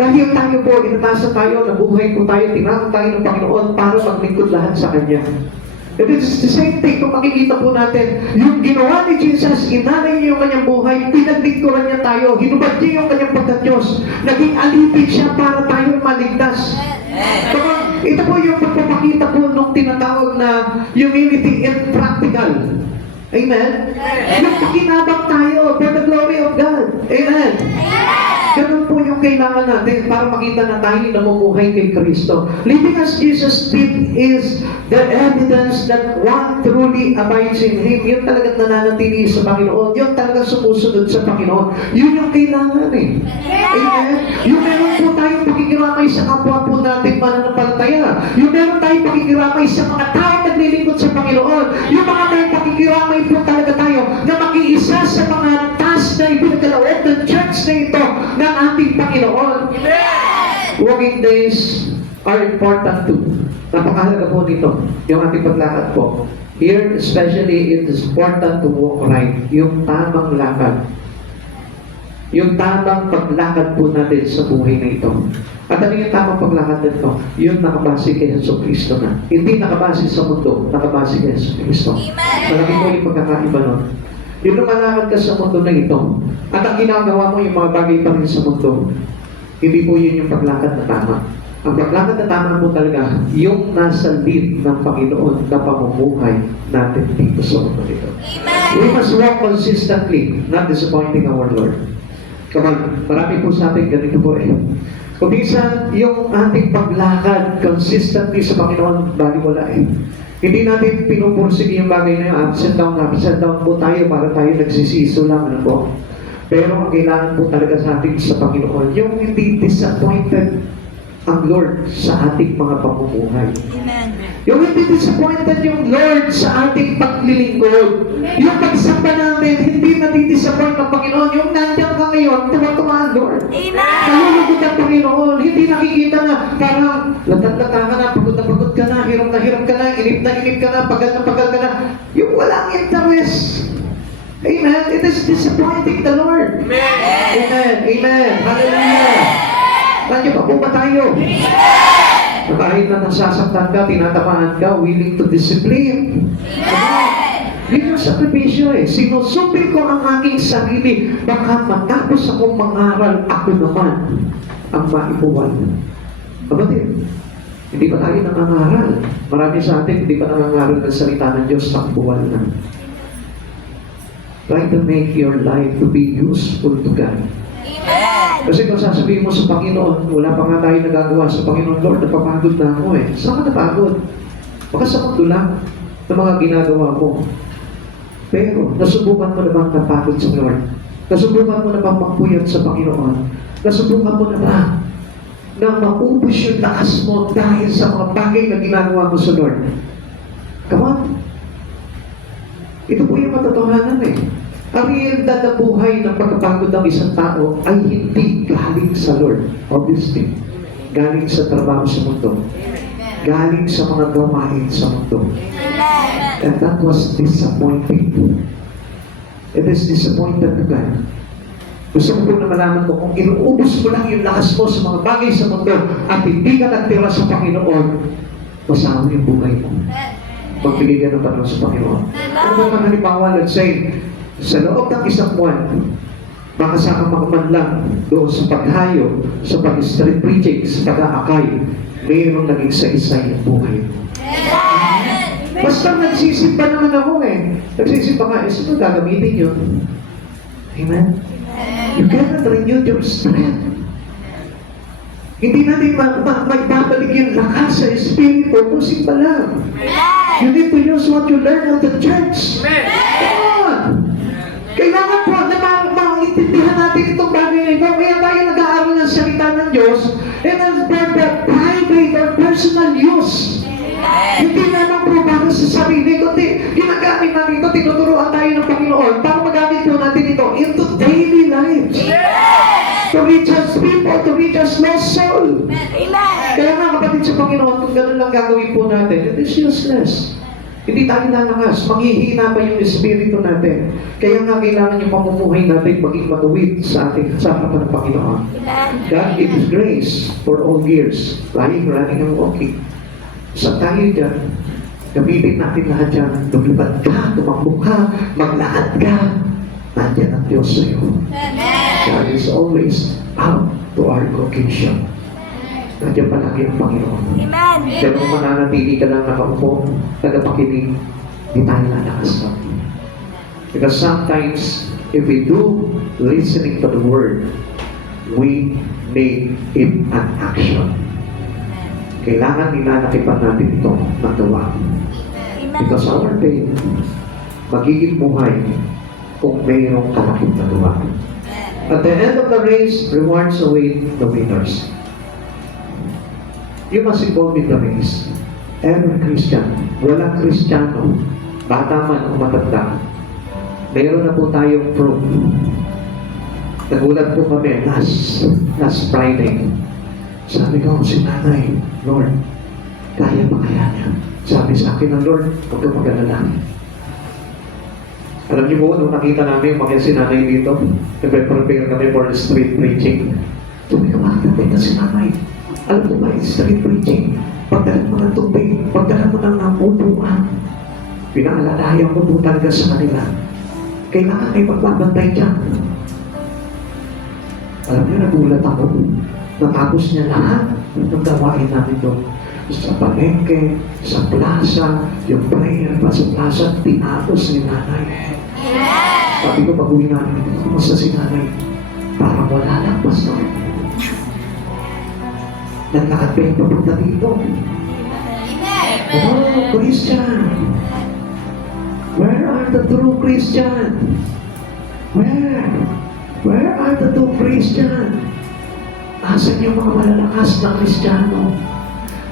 Dahil tayo po, inatasa tayo, nabuhay po tayo, tinanong tayo ng Panginoon para maglingkod lahat sa Kanya. It is the same thing kung makikita po natin, yung ginawa ni Jesus, inanay niya yung kanyang buhay, pinaglingkuran niya tayo, hinubad niya yung kanyang pagkadyos, naging alipin siya para tayo maligtas. Kaya, ito po yung pagpapakita po nung tinatawag na humility in practical. Amen? Yung pakinabang tayo for the glory of God. Amen? Ganun po yung kailangan natin para makita na tayo namumuhay kay Kristo. Living as Jesus did is the evidence that one truly abides in Him. Yun talagang nananatili sa Panginoon. Yun talagang sumusunod sa Panginoon. Yun yung kailangan eh. Amen? Yung meron po tayong pakikiramay sa kapwa po natin mananampalataya. Yung meron tayong pakikiramay sa mga tao naglilingkod sa Panginoon. Yung mga may pakikiramay po talaga tayo na makiisa sa mga task na ibinagkaloob ng church na ito ng ating Panginoon. Walking days are important too. Napakahalaga po nito, yung ating paglakad po. Here, especially, it is important to walk right. Yung tamang lakad. Yung tamang paglakad po natin sa buhay na ito. At ano yung tamang paglakad nito? Yung nakabase kay Jesucristo na. Hindi nakabase sa mundo, nakabase kay Jesucristo. Malaki po yung pagkakaiba nun. Yung lumalakad ka sa mundo na ito, at ang ginagawa mo yung mga bagay pa rin sa mundo, hindi po yun yung paglakad na tama. Ang paglakad na tama po talaga, yung nasa lead ng Panginoon na pamumuhay natin dito sa mundo nito. We must walk consistently, not disappointing our Lord. Come on, marami po sa atin ganito po eh. Kung minsan, yung ating paglakad consistently sa Panginoon, baliwala eh. Hindi natin pinupursige yung bagay na yung upside down po tayo para tayo nagsisiso lang, ano po. Pero ang kailangan po talaga sa atin sa Panginoon, yung hindi disappointed ang Lord sa ating mga pamumuhay. Amen. Yung hindi disappointed yung Lord sa ating paglilingkod. Yung pagsamba namin, hindi nadidisappoint ang Panginoon. Yung nandiyan ka ngayon, tuwa-tuwa ang Lord. Amen. Nalulugod ang Panginoon. Hindi nakikita na parang latat-lata ka na, pagod ka na, hirap ka na, inip ka na, pagal ka na. Yung walang interest. Amen. It is disappointing the Lord. Amen. Amen. Hallelujah. Nandiyo pa po ba tayo? Na kahit na nasasaktan ka, tinatamaan ka, willing to discipline. Yun yung sakripisyo eh. Sinusupil ko ang aking sarili. Baka matapos akong mangaral, ako naman ang maipuwan. Kapatid, hindi pa tayo nangangaral. Marami sa atin, hindi pa nangangaral ng salita ng Diyos sa buwan na. Try to make your life to be useful to God. Kasi kung sasabihin mo sa Panginoon, wala pa nga tayo nagagawa sa Panginoon, Lord, napapagod na ako eh. Saan ka napagod? Baka sa mundo lang ng mga ginagawa mo. Pero, nasubukan mo na bang napagod sa Lord? Nasubukan mo na bang magpuyat sa Panginoon? Nasubukan mo na ba na maubos yung lakas mo dahil sa mga bagay na ginagawa mo sa Lord? Come on. Ito po yung matotohanan eh. Ang realidad ng buhay ng pagkapagod ng isang tao ay hindi galing sa Lord. Obviously. Galing sa trabaho sa mundo. Galing sa mga gawain sa mundo. And that was disappointing. It is disappointed to God. Gusto ko po na malaman mo, kung inuubos mo lang yung lakas mo sa mga bagay sa mundo at hindi ka nagtira sa Panginoon, masama yung buhay mo. Magbigay ka ng panahon sa Panginoon. Ano ba ang halimbawa, let's say, sa loob ng isang buwan, makasama ka man lang doon sa paghayo, sa pag-street preaching, sa pag-aakay, mayroong naging sa-isay ang buhay mo. Basta nagsisimba naman ako eh. Nagsisimba ka, sino gagamitin yun? Amen? You cannot renew your strength. Hindi natin maibabalik yung lakas sa Espiritu kung simba lang. You need to use what you learn at the church. Come on! Kailangan po na maintindihan natin itong bagay na ito. Kaya tayo nag-aaral ng salita ng Diyos and for the private or personal use. Hindi naman po para sa sarili, kundi ginagamit natin ito, tinuturuan tayo ng Panginoon para magamit po natin ito into daily lives. To reach us people, to reach us lost soul. Kaya nga kapatid sa Panginoon, kung gano'n lang gagawin po natin, it is useless. Hindi tayo lalakas, manghihina pa yung espiritu natin. Kaya nga kailangan yung pamumuhay natin maging matuwid sa ating sa harapan ng Panginoon. God gives grace for all years. Running and walking. Sa tayo dyan, gamitin natin lahat dyan. Lumipad ka, tumakbo ka, maglakad ka. Nandiyan ang Diyos sa iyo. God is always out to our location. Nandiyan palagi ang Panginoon. Amen. Pero kung mananatili ka lang nakaupo, tagapakinig, di tayo lalakas na. Because sometimes, if we do listening to the Word, we make it an action. Kailangan nilalakipan natin ito ng gawa. Because our faith, magiging buhay kung mayroong kalakip na gawa. At the end of the race, rewards await the winners. You must involve in the race. Every Christian, walang Kristiyano, bata man o matanda, meron na po tayong proof. Nagulat po kami last Friday. Sabi ko, si nanay, Lord, kaya ba kaya niya? Sabi sa akin ng Lord, huwag ka mag-alala. Alam niyo po, nung nakita namin yung si nanay dito, nag-prepare kami for the street preaching. Sabi ko, bakit natin si nanay? Alam mo ba, street preaching, pagdala mo ng tubig, pagdala mo ng upuan, pinaalalayan ko po talaga sa kanila. Kailangan kayo magbabantay dyan. Alam niyo, nagulat ako. Natapos niya lahat ng gawain namin doon. Sa palengke, sa plaza, yung prayer pa sa plaza, tinapos ni nanay. Sabi ko, pag-uwi namin, kumusta si nanay? Parang wala lang, pastor. Nagkakatbeng papunta dito. Oh, Christian! Where are the true Christian? Where? Where are the two Christian? Asan yung mga malalakas na Kristiyano?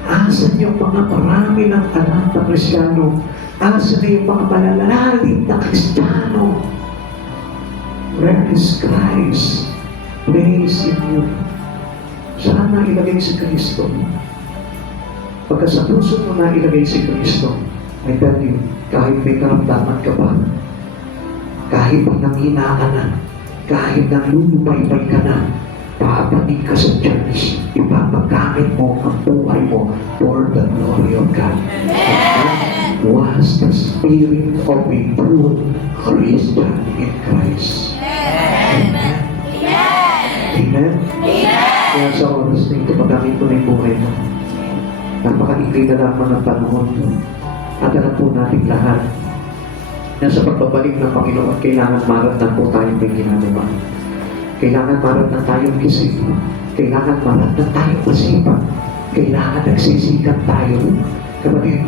Asan yung mga marami ng anak na Kristiyano? Asan na yung mga malalalim na Kristiyano? Where is Christ? Place in you. Saan na ilagay si Kristo? Pagka sa puso mo na ilagay si Kristo, I tell you, kahit may karamdaman ka pa, kahit nanghina ka na, kahit nalulubaybay ka na, papanig ka sa church, ipapagamit mo ang buhay mo for the glory of God. That was the spirit of a true Christian in Christ. Amen. Amen? Kaya sa oras na ito, pagamit mo na yung buhay mo. Napakaikli na lamang ang panahon. At alam po natin lahat na sa pagbabalik ng Panginoon, kailangan maratnan po tayong may ginagawa. Kailangan maratnan tayong kisip. Kailangan maratnan tayong masipag. Kailangan nagsisikat tayo. Kapatid,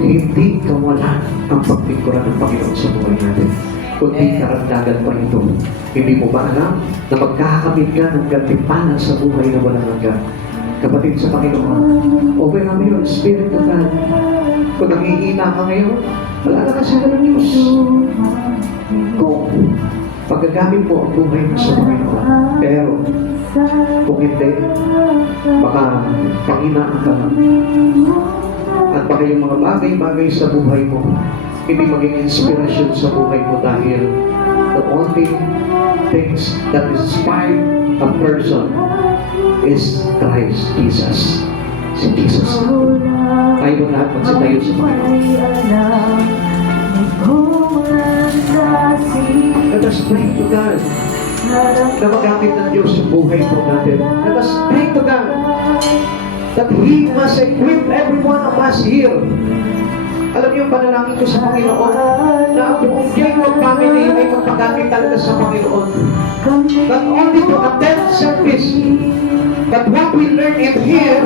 hindi kawalan ang paglingkuran ng Panginoon sa buhay natin. Kundi karagdagan pa ito. Hindi mo ba alam na magkakamit ka ng gantimpalan sa buhay na walang hanggan? Kapatid sa Panginoon, open mo yung Spirit of God. Kung nangihina ka ngayon, wala na kasi ka ng Diyos. Kung pagkagamit mo ang buhay mo sa Panginoon, pero kung hindi, baka panginaan ka lang. At baka yung mga bagay-bagay sa buhay mo, hindi maging inspirasyon sa buhay mo dahil the only things that inspire a person is Christ Jesus. Si Jesus. Tayo lahat magsitayo sa Panginoon. Let us pray to God na magamit ng Diyos sa buhay po natin. Let us pray to God that He must equip every one of us here. Alam niyo, panalangin ko sa Panginoon na ang buong Jacob family ay magpagamit talaga sa Panginoon. Not only to attend service, but what we learn in here,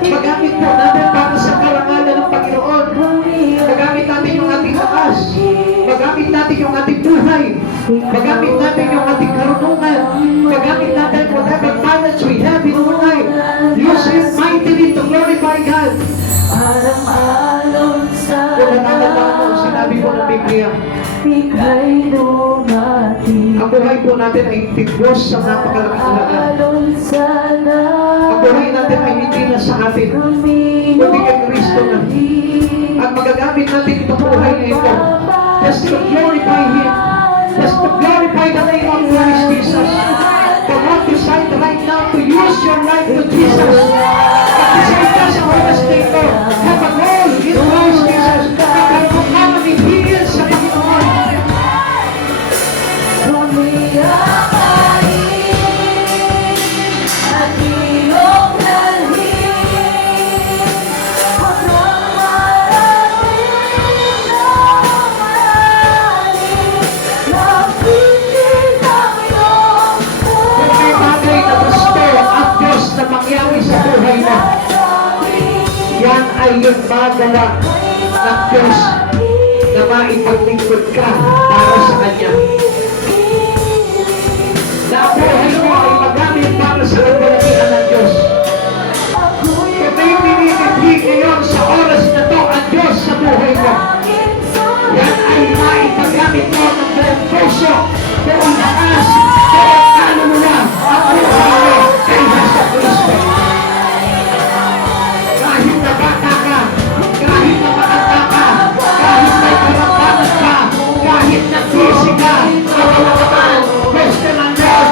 magamit po natin para sa karangalan ng Panginoon. Magamit natin yung ating lakas. Magamit natin yung ating buhay. Magamit natin yung ating karunungan. Magamit natin whatever talents we have in our life. Use it mightily to glorify God. Kung nananalaman mo, sinabi ko ng Biblia, ang buhay po natin ay tibos sa napakalaking halaga. Ang buhay natin ay hindi na sa atin, kundi kay Kristo na. At magagamit natin itong buhay na ito just to glorify Him, just to glorify the name of Christ Jesus. For what decide right now to use your life to Jesus. Decide ka sa oras na ito, have a goal in Christ Jesus. Nagkaroon ka manibigil sa Panginoon. Kung may bagay na gusto ang Diyos na mangyari sa buhay mo, yan ay yung magawa ng Diyos na maipaglingkod ka para sa Kanya. Na ang buhay mo ay magamit para sa kagalakihan ng Diyos. Kung may pinitibig ngayon sa oras na to ang Diyos sa buhay mo, yan ay maipagamit mo ng buong puso, buong lakas, buong kaluluwa, ang buhay mo kay Hesus Kristo. Kahit na bata ka, kahit na matanda ka, kahit may karamdaman ka, kahit na busy ka, wala naman, gusto ng Diyos,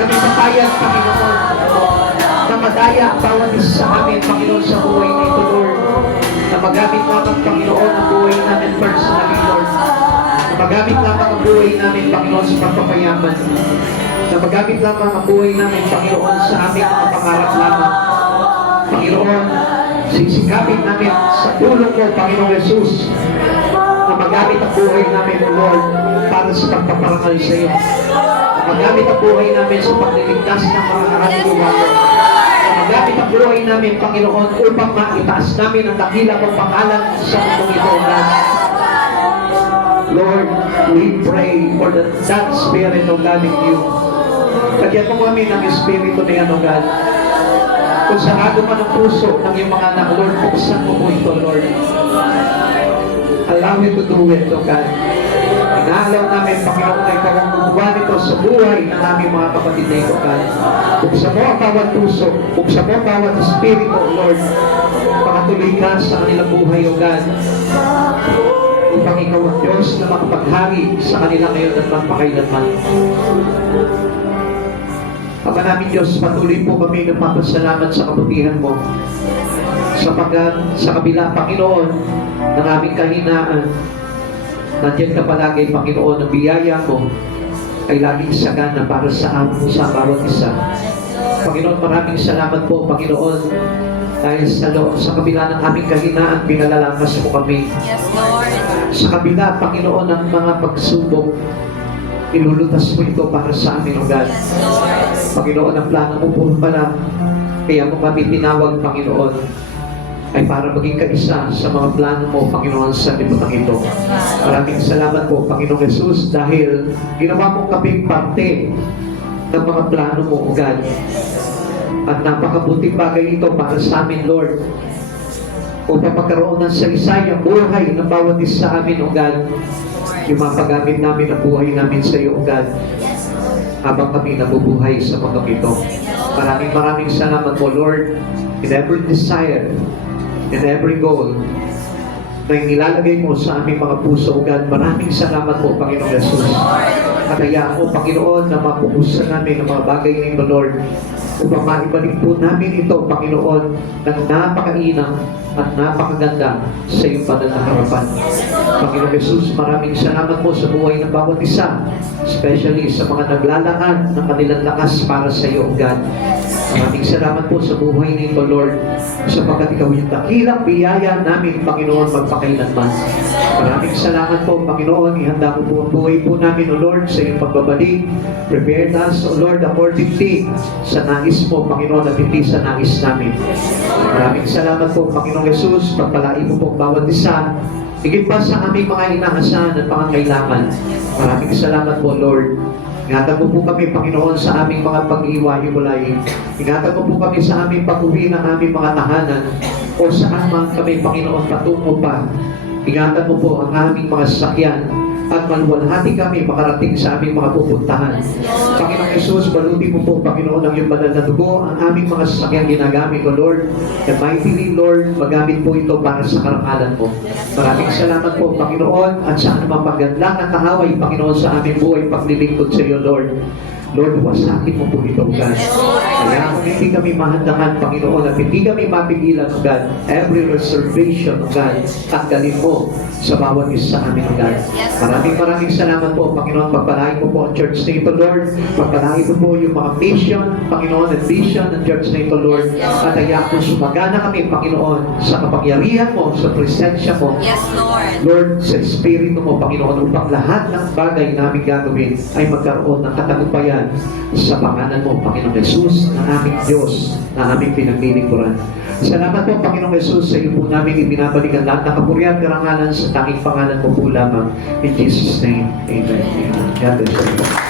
kami matayan, Panginoon, na madaya ang bawat isa sa amin, Panginoon, sa buhay na ito, Lord. Na magamit lamang, Panginoon, ang buhay namin personally, Lord. Na magamit lamang ang buhay namin, Panginoon, sa pagpapayaman. Na magamit lamang ang buhay namin, Panginoon, sa aming mga pangarap lamang. Panginoon, sisikapin namin sa tulong mo, Panginoon Jesus, na magamit ang buhay namin, Lord, para sa pagpaparangal sa iyo. Na magamit ang buhay namin sa pagliligtas ng mga karaniwan. Na magamit ang buhay namin, Panginoon, upang maitaas namin ang dakila mong pangalan sa mundong ito, God. Lord, we pray for that spirit of God in you. Lagyan mo kami ng espiritu na yan, O God. Kung sarado man ang puso ng iyong mga anak, Lord, buksan mo po ito, Lord. Allow me to do it, O God. Inaalaw namin, Panginoon, na ikaw ang gumawa nito sa buhay ng aming mga kapatid na ito, God. Buksan mo ang bawat puso, buksan mo ang bawat espiritu, Lord. Pakatuloy ka sa kanilang buhay, O God. Upang ikaw ang Diyos na makapaghari sa kanila ngayon at magpakailanman. Ama namin Diyos, patuloy po kami nagpapasalamat sa kabutihan mo. Sapagkat sa kabila, Panginoon, ng aming kahinaan, nandiyan ka palagi, Panginoon, ang biyaya mo ay laging sagana para sa amin sa bawat isa. Panginoon, maraming salamat po, Panginoon, dahil sa kabila ng aming kahinaan, pinalalakas mo kami. Yes, Lord. Sa kabila, Panginoon, ng mga pagsubok, ilulutas mo ito para sa amin, O God. Yes, Lord. Panginoon, ang plano mo po pala, kaya mo kami tinawag, Panginoon, ay para maging kaisa sa mga plano mo, Panginoon, sa liputan ito. Maraming salamat po, Panginoong Jesus, dahil ginawa mo kaming parte ng mga plano mo, O God. At napakabuting bagay ito para sa amin, Lord, upang magkaroon ng saysay ang buhay ng bawat isa sa amin, O God. Yung mga paggamit namin ang buhay namin sa iyo, O God, habang kami nabubuhay sa mundong ito. Maraming salamat po, Lord, in every desire, in every goal na inilalagay mo sa aming mga puso, O God. Maraming salamat po, Panginoong Jesus. At kaya ako, Panginoon, na mapupusan namin ang mga bagay nito, Lord, upang maibalik po namin ito, Panginoon, ng napakainang at napakaganda sa iyong banal na harapan. Panginoon Jesus, maraming salamat po sa buhay ng bawat isa, especially sa mga naglalakad ng kanilang lakas para sa iyo, God. Maraming salamat po sa buhay nito, Lord, sapagkat ikaw yung dakilang biyaya namin, Panginoon, magpakailanman. Maraming salamat po, Panginoon. Ihanda mo po ang buhay po namin, O Lord, sa iyong pagbabalik. Prepare us, O Lord, accordingly sa nais mo, Panginoon, at hindi sa nais namin. Maraming salamat po, Panginoong Jesus. Pagpalain mo po ang bawat isa. Higit pa sa aming mga inaasahan at pangangailangan. Maraming salamat po, Lord. Ingatan mo po kami, Panginoon, sa aming mga pag-iwa-iwalay. Ingatan mo po kami sa aming pag-uwi ng aming mga tahanan o saan man kami, Panginoon, patungo pa. Ingatan mo po ang aming mga sasakyan at maluwalhati kami makarating sa aming mga pupuntahan. Panginoong Jesus, balutin mo po, Panginoon, ang iyong banal na dugo, ang aming mga sasakyan ginagamit, O Lord. And mightily, Lord, magamit po ito para sa karangalan mo. Maraming salamat po, Panginoon, at sa anumang pagganlang at kahaway, Panginoon, sa aming buhay paglilingkod sa iyo, Lord. Lord, wasakin mo po ito, God. Kaya kung hindi kami mahandakan, Panginoon, at hindi kami mapigilan, God, every reservation, God, tanggalin mo sa bawat isa sa amin, God. Maraming salamat po, Panginoon. Pagpalain po po ang church na ito, Lord. Pagpalain po po yung mga mission, Panginoon, at vision ng church na ito, Lord. At kaya po sumagana kami, Panginoon, sa kapangyarihan mo, sa presensya mo. Yes, Lord. Lord, sa Espiritu mo, Panginoon, upang lahat ng bagay namin gagawin ay magkaroon ng katagumpayan sa pangalan mo, Panginoong Jesus, na aming Diyos, na aming pinaglilingkuran. Salamat po, Panginoong Jesus, sa iyo po namin ibinabalik ang lahat ng kapurihan, karangalan sa tanging pangalan mo po lamang. In Jesus' name, Amen. Amen. God bless you.